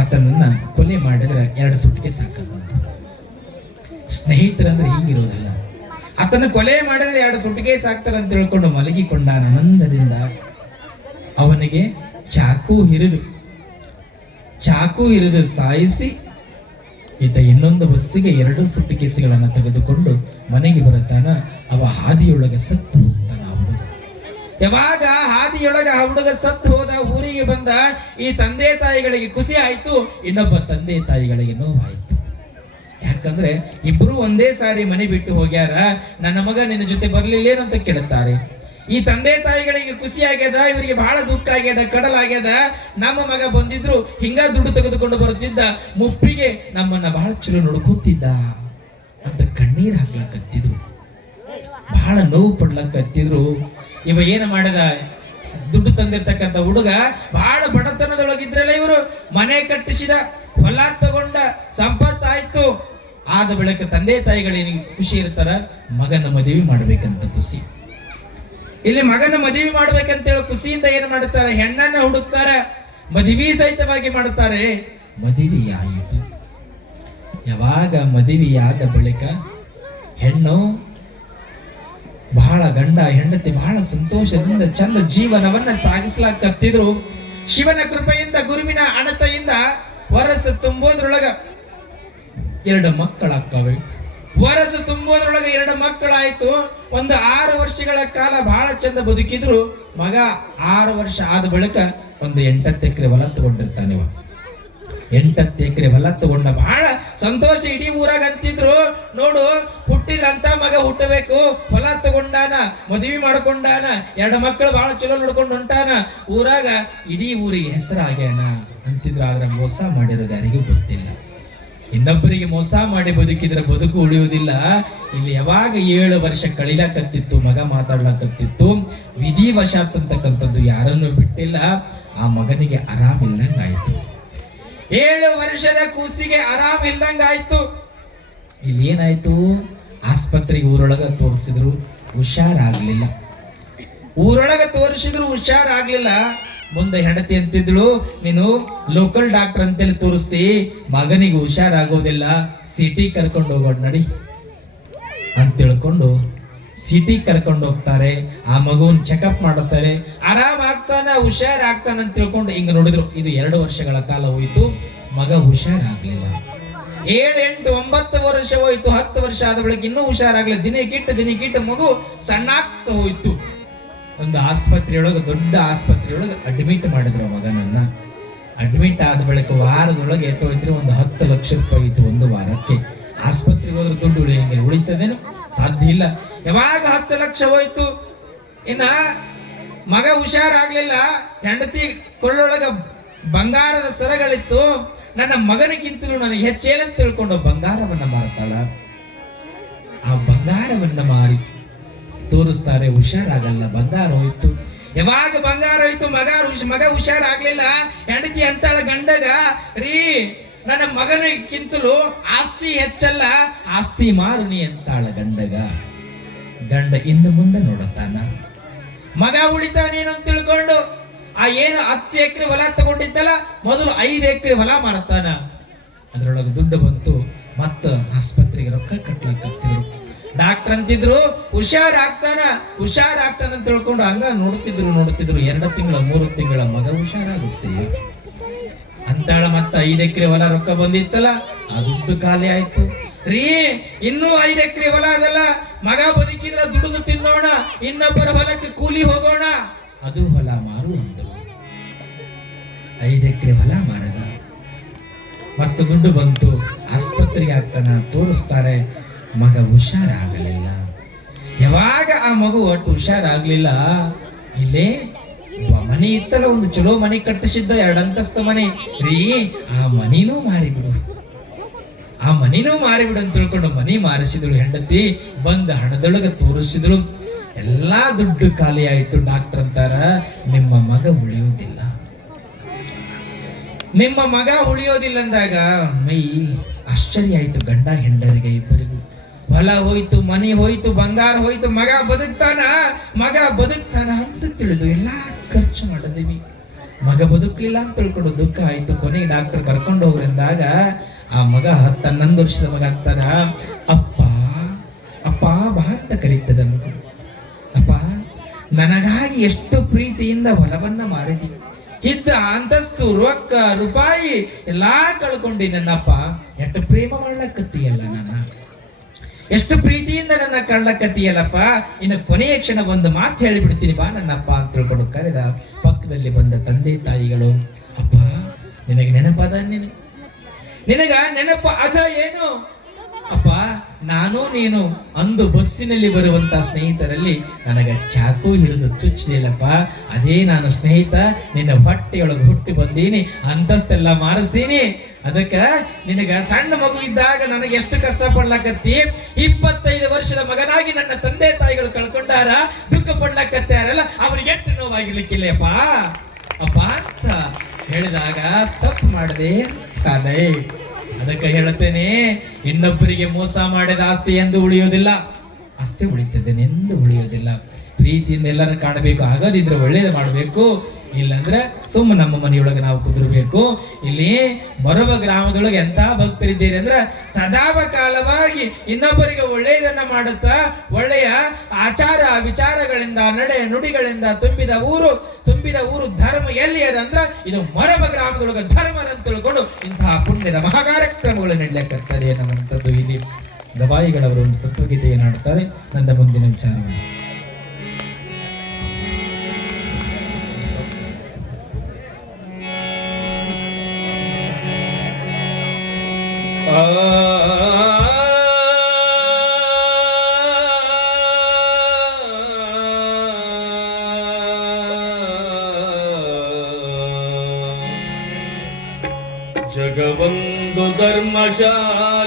ಆತನನ್ನ ಕೊಲೆ ಮಾಡಿದ್ರೆ 2 ಸುಟಿಕೆ ಸಾಕಂತ. ಸ್ನೇಹಿತರಂದ್ರೆ ಹೀಗಿರೋದಲ್ಲ. ಆತನ ಕೊಲೆ ಮಾಡಿದ್ರೆ 2 ಸುಟಿಕೆ ಸಾಕ್ತಾರ ಅಂತ ಹೇಳ್ಕೊಂಡು ಮಲಗಿಕೊಂಡ ಆನಂದದಿಂದ ಅವನಿಗೆ ಚಾಕು ಹಿರಿದು ಸಾಯಿಸಿ ಈತ ಇನ್ನೊಂದು ಬಸ್ಸಿಗೆ 2 ಸುಟ್ಟಿಕೇಸುಗಳನ್ನು ತೆಗೆದುಕೊಂಡು ಮನೆಗೆ ಬರುತ್ತಾನ. ಅವ ಹಾದಿಯೊಳಗೆ ಸತ್ತು ಹೋಗ್ತಾನ. ಯಾವಾಗ ಹಾದಿಯೊಳಗ ಆ ಹುಡುಗ ಸತ್ತು ಹೋದ, ಊರಿಗೆ ಬಂದ ಈ ತಂದೆ ತಾಯಿಗಳಿಗೆ ಖುಷಿ ಆಯ್ತು, ಇನ್ನೊಬ್ಬ ತಂದೆ ತಾಯಿಗಳಿಗೆ ನೋವಾಯ್ತು. ಯಾಕಂದ್ರೆ ಇಬ್ರು ಒಂದೇ ಸಾರಿ ಮನೆ ಬಿಟ್ಟು ಹೋಗ್ಯಾರ. ನನ್ನ ಮಗ ನಿನ್ನ ಜೊತೆ ಬರ್ಲಿಲ್ಲೇನು ಅಂತ ಕೇಳುತ್ತಾರೆ. ಈ ತಂದೆ ತಾಯಿಗಳಿಗೆ ಖುಷಿ ಆಗ್ಯದ, ಇವರಿಗೆ ಬಹಳ ದುಃಖ ಆಗ್ಯದ, ಕಡಲಾಗ್ಯದ. ನಮ್ಮ ಮಗ ಬಂದಿದ್ರು ಹಿಂಗ ದುಡ್ಡು ತೆಗೆದುಕೊಂಡು ಬರುತ್ತಿದ್ದ, ಮುಪ್ಪಿಗೆ ನಮ್ಮನ್ನ ಬಹಳ ಚಲೋ ನೋಡ್ಕೋತಿದ್ದ ಅಂತ ಕಣ್ಣೀರ್ ಹಾಕ್ಲಕತ್ತಿದ್ರು, ಬಹಳ ನೋವು ಪಡ್ಲಕತ್ತಿದ್ರು. ಇವ ಏನು ಮಾಡಿದ, ದುಡ್ಡು ತಂದಿರ್ತಕ್ಕಂಥ ಹುಡುಗ ಬಹಳ ಬಡತನದೊಳಗಿದ್ರಲ್ಲ, ಇವರು ಮನೆ ಕಟ್ಟಿಸಿದ, ಹೊಲ ತಗೊಂಡ, ಸಂಪತ್ತಾಯ್ತು. ಆದ ಬಳಿಕ ತಂದೆ ತಾಯಿಗಳೇನಿಗೆ ಖುಷಿ ಇರ್ತಾರ, ಮಗನ ಮದುವೆ ಮಾಡ್ಬೇಕಂತ ಖುಷಿ. ಇಲ್ಲಿ ಮಗನ ಮದುವೆ ಮಾಡ್ಬೇಕಂತೇಳಿ ಖುಷಿಯಿಂದ ಏನ್ ಮಾಡುತ್ತಾರೆ, ಹೆಣ್ಣನ್ನ ಹುಡುಕ್ತಾರೆ, ಮದುವೆ ಸಹಿತವಾಗಿ ಮಾಡುತ್ತಾರೆ. ಮದುವೆಯಾಯಿತು. ಯಾವಾಗ ಮದುವೆಯಾದ ಬಳಿಕ ಹೆಣ್ಣು ಬಹಳ, ಗಂಡ ಹೆಂಡತಿ ಬಹಳ ಸಂತೋಷದಿಂದ ಚಂದ ಜೀವನವನ್ನ ಸಾಗಿಸ್ಲಾಕತ್ತಿದ್ರು. ಶಿವನ ಕೃಪೆಯಿಂದ, ಗುರುವಿನ ಅಣತೆಯಿಂದ ವರಸ ತುಂಬೋದ್ರೊಳಗ 2 ಮಕ್ಕಳಾಕ್ಕವೆ. ವರಸ ತುಂಬೋದ್ರೊಳಗ 2 ಮಕ್ಕಳಾಯ್ತು. ಒಂದು 6 ವರ್ಷಗಳ ಕಾಲ ಬಹಳ ಚಂದ ಬದುಕಿದ್ರು. ಮಗ 6 ವರ್ಷ ಆದ ಬಳಿಕ ಒಂದು 8 ಎಕರೆ ಹೊಲ ತಗೊಂಡಿರ್ತಾನೆ. 8 ಎಕರೆ ಹೊಲ ತಗೊಂಡ ಬಹಳ ಸಂತೋಷ. ಇಡೀ ಊರಾಗ ಅಂತಿದ್ರು, ನೋಡು ಹುಟ್ಟಿದ್ರಂತ ಮಗ ಹುಟ್ಟಬೇಕು, ಹೊಲ ತಗೊಂಡಾನ, ಮದುವೆ ಮಾಡ್ಕೊಂಡಾನ, 2 ಮಕ್ಕಳು ಬಹಳ ಚಲೋ ನೋಡ್ಕೊಂಡು ಹೊಂಟಾನ, ಊರಾಗ ಇಡೀ ಊರಿಗೆ ಹೆಸರಾಗ್ಯಾನ ಅಂತಿದ್ರು. ಆದ್ರೆ ಮೋಸ ಮಾಡಿರೋದು ಯಾರಿಗೂ ಗೊತ್ತಿಲ್ಲ. ಇನ್ನೊಬ್ಬರಿಗೆ ಮೋಸ ಮಾಡಿ ಬದುಕಿದ್ರೆ ಬದುಕು ಉಳಿಯುವುದಿಲ್ಲ. ಇಲ್ಲಿ ಯಾವಾಗ 7 ವರ್ಷ ಕಳಿಲಕತ್ತಿತ್ತು, ಮಗ ಮಾತಾಡ್ಲಕತ್ತಿತ್ತು, ವಿಧಿವಶಾತ್ ಅಂತಕ್ಕಂಥದ್ದು ಯಾರನ್ನು ಬಿಟ್ಟಿಲ್ಲ. ಆ ಮಗನಿಗೆ ಆರಾಮಿಲ್ಲಂಗಾಯ್ತು. 7 ವರ್ಷದ ಕೂಸಿಗೆ ಆರಾಮಿಲ್ಲಂಗಾಯ್ತು. ಇಲ್ಲಿ ಏನಾಯ್ತು, ಆಸ್ಪತ್ರೆಗೆ ಊರೊಳಗ ತೋರಿಸಿದ್ರು, ಹುಷಾರಾಗ್ಲಿಲ್ಲ. ಊರೊಳಗ ತೋರಿಸಿದ್ರು ಹುಷಾರಾಗ್ಲಿಲ್ಲ. ಮುಂದೆ ಹೆಂಡತಿ ಅಂತಿದ್ಳು, ನೀನು ಲೋಕಲ್ ಡಾಕ್ಟರ್ ಅಂತೇಳಿ ತೋರಿಸ್ತಿ, ಮಗನಿಗೆ ಹುಷಾರಾಗೋದಿಲ್ಲ, ಸಿಟಿ ಕರ್ಕೊಂಡು ಹೋಗೋಣ ನಡಿ ಅಂತ ತಿಳ್ಕೊಂಡು ಸಿಟಿ ಕರ್ಕೊಂಡು ಹೋಗ್ತಾರೆ. ಆ ಮಗುವನ್ ಚೆಕಪ್ ಮಾಡುತ್ತಾರೆ, ಆರಾಮ್ ಆಗ್ತಾನ, ಹುಷಾರಾಗ್ತಾನ ಅಂತ ತಿಳ್ಕೊಂಡು ಹಿಂಗ ನೋಡಿದ್ರು. ಇದು 2 ವರ್ಷಗಳ ಕಾಲ ಹೋಯ್ತು, ಮಗ ಹುಷಾರಾಗ್ಲಿಲ್ಲ. 7, 8, 9 ವರ್ಷ ಹೋಯ್ತು. 10 ವರ್ಷ ಆದ ಬಳಿಕ ಇನ್ನೂ ಹುಷಾರಾಗ್ಲಿಲ್ಲ. ದಿನಕ್ಕಿಟ್ಟು ಮಗು ಸಣ್ಣಾಗ್ತಾ ಹೋಯ್ತು. ಒಂದು ಆಸ್ಪತ್ರೆಯೊಳಗೆ, ದೊಡ್ಡ ಆಸ್ಪತ್ರೆಯೊಳಗೆ ಅಡ್ಮಿಟ್ ಮಾಡಿದ್ರು ಮಗನನ್ನ. ಅಡ್ಮಿಟ್ ಆದ ಬಳಿಕ ವಾರದೊಳಗೆ ಎಷ್ಟು ಹೋಯ್ತು, ಒಂದು 10 ಲಕ್ಷ ರೂಪಾಯಿ ಇತ್ತು ಒಂದು ವಾರಕ್ಕೆ. ಆಸ್ಪತ್ರೆಗೆ ಹೋದ್ರೆ ದುಡ್ಡು ಉಳಿಯಂಗಿಲ್ಲ, ಉಳಿತದೇನು ಸಾಧ್ಯ ಇಲ್ಲ. ಯಾವಾಗ 10 ಲಕ್ಷ ಹೋಯ್ತು, ಇನ್ನ ಮಗ ಹುಷಾರಾಗ್ಲಿಲ್ಲ. ಹೆಂಡತಿ ಕೊಳ್ಳೊಳಗ ಬಂಗಾರದ ಸರಗಳಿತ್ತು. ನನ್ನ ಮಗನಿಗಿಂತಲೂ ನನಗೆ ಹೆಚ್ಚೇನಂತ ತಿಳ್ಕೊಂಡು ಬಂಗಾರವನ್ನ ಮಾರ್ತಾಳ. ಆ ಬಂಗಾರವನ್ನ ಮಾರಿ ತೋರಿಸ್ತಾರೆ, ಹುಷಾರಾಗಲ್ಲ, ಬಂಗಾರ ಹೋಯ್ತು. ಯಾವಾಗ ಬಂಗಾರ ಹೋಯ್ತು, ಮಗ ಹುಷಾರಾಗ್ಲಿಲ್ಲ. ಹೆಂಡತಿ ಅಂತಾಳ ಗಂಡಗ, ರೀ ನನ್ನ ಮಗನಿಗಿಂತಲೂ ಆಸ್ತಿ ಹೆಚ್ಚಲ್ಲ, ಆಸ್ತಿ ಮಾರುನಿ ಅಂತಾಳ ಗಂಡಗ. ಗಂಡ ಇನ್ನು ಮುಂದೆ ನೋಡುತ್ತಾನ, ಮಗ ಉಳಿತಾನೇನು ಅಂತ ತಿಳ್ಕೊಂಡು ಆ ಏನು 10 ಎಕರೆ ಹೊಲ ತಗೊಂಡಿದ್ದಲ್ಲ, ಮೊದಲು 5 ಎಕರೆ ಹೊಲ ಮಾರತಾನ. ಅದ್ರೊಳಗೆ ದುಡ್ಡು ಬಂತು. ಮತ್ತ ಆಸ್ಪತ್ರೆಗೆ ರೊಕ್ಕ ಕಟ್ಲಕತ್ತಿದ್ರು. ಡಾಕ್ಟರ್ ಅಂತಿದ್ರು ಹುಷಾರಾಗ್ತಾನ ಅಂತ ತಿಳ್ಕೊಂಡು ಹಂಗ ನೋಡ್ತಿದ್ರು. 2 ತಿಂಗಳ 3 ತಿಂಗಳ ಮಗ ಹುಷಾರಾಗುತ್ತೆ ಅಂತಾಳ. ಮತ್ತ 5 ಎಕರೆ ಹೊಲ ರೊಕ್ಕ ಬಂದಿತ್ತಲ್ಲ, ಆ ದುಡ್ಡು ಖಾಲಿ ಆಯ್ತು. ರೀ ಇನ್ನೂ 5 ಎಕರೆ ಹೊಲ ಅದಲ್ಲ, ಮಗ ಬದುಕಿದ್ರೆ ದುಡಿದು ತಿನ್ನೋಣ, ಇನ್ನೊಬ್ಬರ ಹೊಲಕ್ಕೆ ಕೂಲಿ ಹೋಗೋಣ, ಅದು ಹೊಲ ಮಾರು ಅಂದರು. 5 ಎಕರೆ ಹೊಲ ಮಾರದ. ಮತ್ತು ದುಡ್ಡು ಬಂತು, ಆಸ್ಪತ್ರೆಗೆ ಆಗ್ತಾನ, ತೋರಿಸ್ತಾರೆ, ಮಗ ಹುಷಾರಾಗಲಿಲ್ಲ. ಯಾವಾಗ ಆ ಮಗು ಒಟ್ಟು ಹುಷಾರಾಗ್ಲಿಲ್ಲ, ಇಲ್ಲೇ ಮನೆ ಇತ್ತಲ್ಲ, ಒಂದು ಚಲೋ ಮನೆ ಕಟ್ಟಿಸಿದ್ದ, 2 ಅಂತಸ್ತ ಮನೆ. ರೀ ಆ ಮನಿನೂ ಮಾರಿಬಿಡು ಅಂತ ತಿಳ್ಕೊಂಡು ಮನೆ ಮಾರಿಸಿದಳು ಹೆಂಡತಿ. ಬಂದ ಹಣದೊಳಗೆ ತೋರಿಸಿದಳು. ಎಲ್ಲಾ ದುಡ್ಡು ಖಾಲಿ ಆಯ್ತು. ಡಾಕ್ಟರ್ ಅಂತಾರ ನಿಮ್ಮ ಮಗ ಉಳಿಯುವುದಿಲ್ಲ, ನಿಮ್ಮ ಮಗ ಉಳಿಯೋದಿಲ್ಲ ಅಂದಾಗ ಮೈ ಆಶ್ಚರ್ಯ ಆಯ್ತು. ಗಂಡ ಹೆಂಡರಿಗೆ ಇಬ್ಬರಿಗೂ ಹೊಲ ಹೋಯ್ತು, ಮನೆ ಹೋಯ್ತು, ಬಂಗಾರ ಹೋಯ್ತು. ಮಗ ಬದುಕ್ತಾನ ಅಂತ ತಿಳಿದು ಎಲ್ಲಾ ಖರ್ಚು ಮಾಡಿದೀವಿ. ಮಗ ಬದುಕಲಿಲ್ಲ ಅಂತ ತಿಳ್ಕೊಂಡು ದುಃಖ ಆಯ್ತು. ಕೊನೆಗೆ ಡಾಕ್ಟರ್ ಕರ್ಕೊಂಡು ಹೋಗ್ರಂದಾಗ ಆ ಮಗ 11 ವರ್ಷದ ಮಗ ಅಂತಾನ, ಅಪ್ಪ ಅಪ್ಪ ಬಾ ಅಂತ ಕರೀತದ ಮಗ. ಅಪ್ಪ, ನನಗಾಗಿ ಎಷ್ಟು ಪ್ರೀತಿಯಿಂದ ಹೊಲವನ್ನ ಮಾರಿದೀವಿ, ಇದ್ದ ಅಂತಸ್ತು ರೊಕ್ಕ ರೂಪಾಯಿ ಎಲ್ಲಾ ಕಳ್ಕೊಂಡಿ. ನನ್ನಪ್ಪ ಎಷ್ಟು ಪ್ರೇಮ ಮಾಡ್ಲಕತ್ತೀಯಲ್ಲ, ನನ್ನ ಎಷ್ಟು ಪ್ರೀತಿಯಿಂದ ನನ್ನ ಕಳ್ಲಕತ್ತೀಯಲ್ಲಪ್ಪ. ಇನ್ನು ಕೊನೆಯ ಕ್ಷಣ ಒಂದು ಮಾತು ಹೇಳಿಬಿಡ್ತೀನಿ ಬಾ ನನ್ನಪ್ಪ ಅಂತ ತಿಳ್ಕೊಂಡು ಕರೆದ. ಪಕ್ಕದಲ್ಲಿ ಬಂದ ತಂದೆ ತಾಯಿಗಳು, ಅಪ್ಪ ನಿನಗೆ ನೆನಪದ, ನಿನಗ ನೆನಪ ಅದ ಏನು? ಅಪ್ಪ, ನಾನು ನೀನು ಅಂದು ಬಸ್ಸಿನಲ್ಲಿ ಬರುವಂತ ಸ್ನೇಹಿತರಲ್ಲಿ ನನಗ ಚಾಕು ಹಿಡಿದು ಚುಚ್ಚಲಿಲ್ಲಪ್ಪ. ಅದೇ ನಾನು ಸ್ನೇಹಿತ, ನಿನ್ನ ಹೊಟ್ಟೆಯೊಳಗೆ ಹುಟ್ಟಿ ಬಂದೀನಿ, ಅಂತಸ್ತೆಲ್ಲ ಮಾರಿಸ್ತೀನಿ. ಅದಕ್ಕ ನಿನಗ ಸಣ್ಣ ಮಗು ಇದ್ದಾಗ ನನಗೆ ಎಷ್ಟು ಕಷ್ಟ ಪಡ್ಲಕತ್ತಿ. 25 ವರ್ಷದ ಮಗನಾಗಿ ನನ್ನ ತಂದೆ ತಾಯಿಗಳು ಕಳ್ಕೊಂಡಾರ, ದುಃಖ ಪಡ್ಲಕತ್ತಾರಲ್ಲ, ಅವ್ರಿಗೆ ಎಷ್ಟು ನೋವಾಗಿರ್ಲಿಕ್ಕಿಲ್ಲಪ್ಪ ಅಪ್ಪ ಅಂತ ಹೇಳಿದಾಗ ತಪ್ಪು ಮಾಡದೆ ತಾನೇ. ಅದಕ್ಕೆ ಹೇಳುತ್ತೇನೆ, ಇನ್ನೊಬ್ಬರಿಗೆ ಮೋಸ ಮಾಡಿದ ಆಸ್ತಿ ಎಂದು ಉಳಿಯೋದಿಲ್ಲ, ಆಸ್ತಿ ಉಳಿತದೆ ಎಂದು ಉಳಿಯೋದಿಲ್ಲ. ಪ್ರೀತಿಯಿಂದ ಎಲ್ಲರೂ ಕಾಣಬೇಕು. ಹಾಗಾದಿದ್ರೆ ಒಳ್ಳೇದು ಮಾಡಬೇಕು, ಇಲ್ಲಂದ್ರೆ ಸುಮ್ಮ ನಮ್ಮ ಮನೆಯೊಳಗೆ ನಾವು ಕುದುರಬೇಕು. ಇಲ್ಲಿ ಮೊರಬ ಗ್ರಾಮದೊಳಗೆ ಎಂತ ಭಕ್ತರಿದ್ದೀರಿ ಅಂದ್ರೆ ಸದಾವ ಕಾಲವಾಗಿ ಇನ್ನೊಬ್ಬರಿಗೆ ಒಳ್ಳೆಯದನ್ನ ಮಾಡುತ್ತಾ ಒಳ್ಳೆಯ ಆಚಾರ ವಿಚಾರಗಳಿಂದ ನಡೆ ನುಡಿಗಳಿಂದ ತುಂಬಿದ ಊರು ಧರ್ಮ ಎಲ್ಲಿ ಅಂದ್ರೆ ಇದು ಮೊರಬ ಗ್ರಾಮದೊಳಗೆ ಧರ್ಮ ಅಂತ ತಿಳ್ಕೊಂಡು ಇಂತಹ ಪುಣ್ಯದ ಮಹಾಕಾರ್ಯಕ್ರಮಗಳು ನಡೀಲಿಕ್ಕತ್ತದೆ ಅನ್ನುವಂಥದ್ದು. ಇಲ್ಲಿ ಗವಾಯಿಗಳವರು ಒಂದು ತತ್ವಗೀತೆಯನ್ನು ಹಾಡ್ತಾರೆ. ನನ್ನ ಮುಂದಿನ ವಿಚಾರಗಳು ಜಗವೊಂದು ಧರ್ಮಶಾಲೆ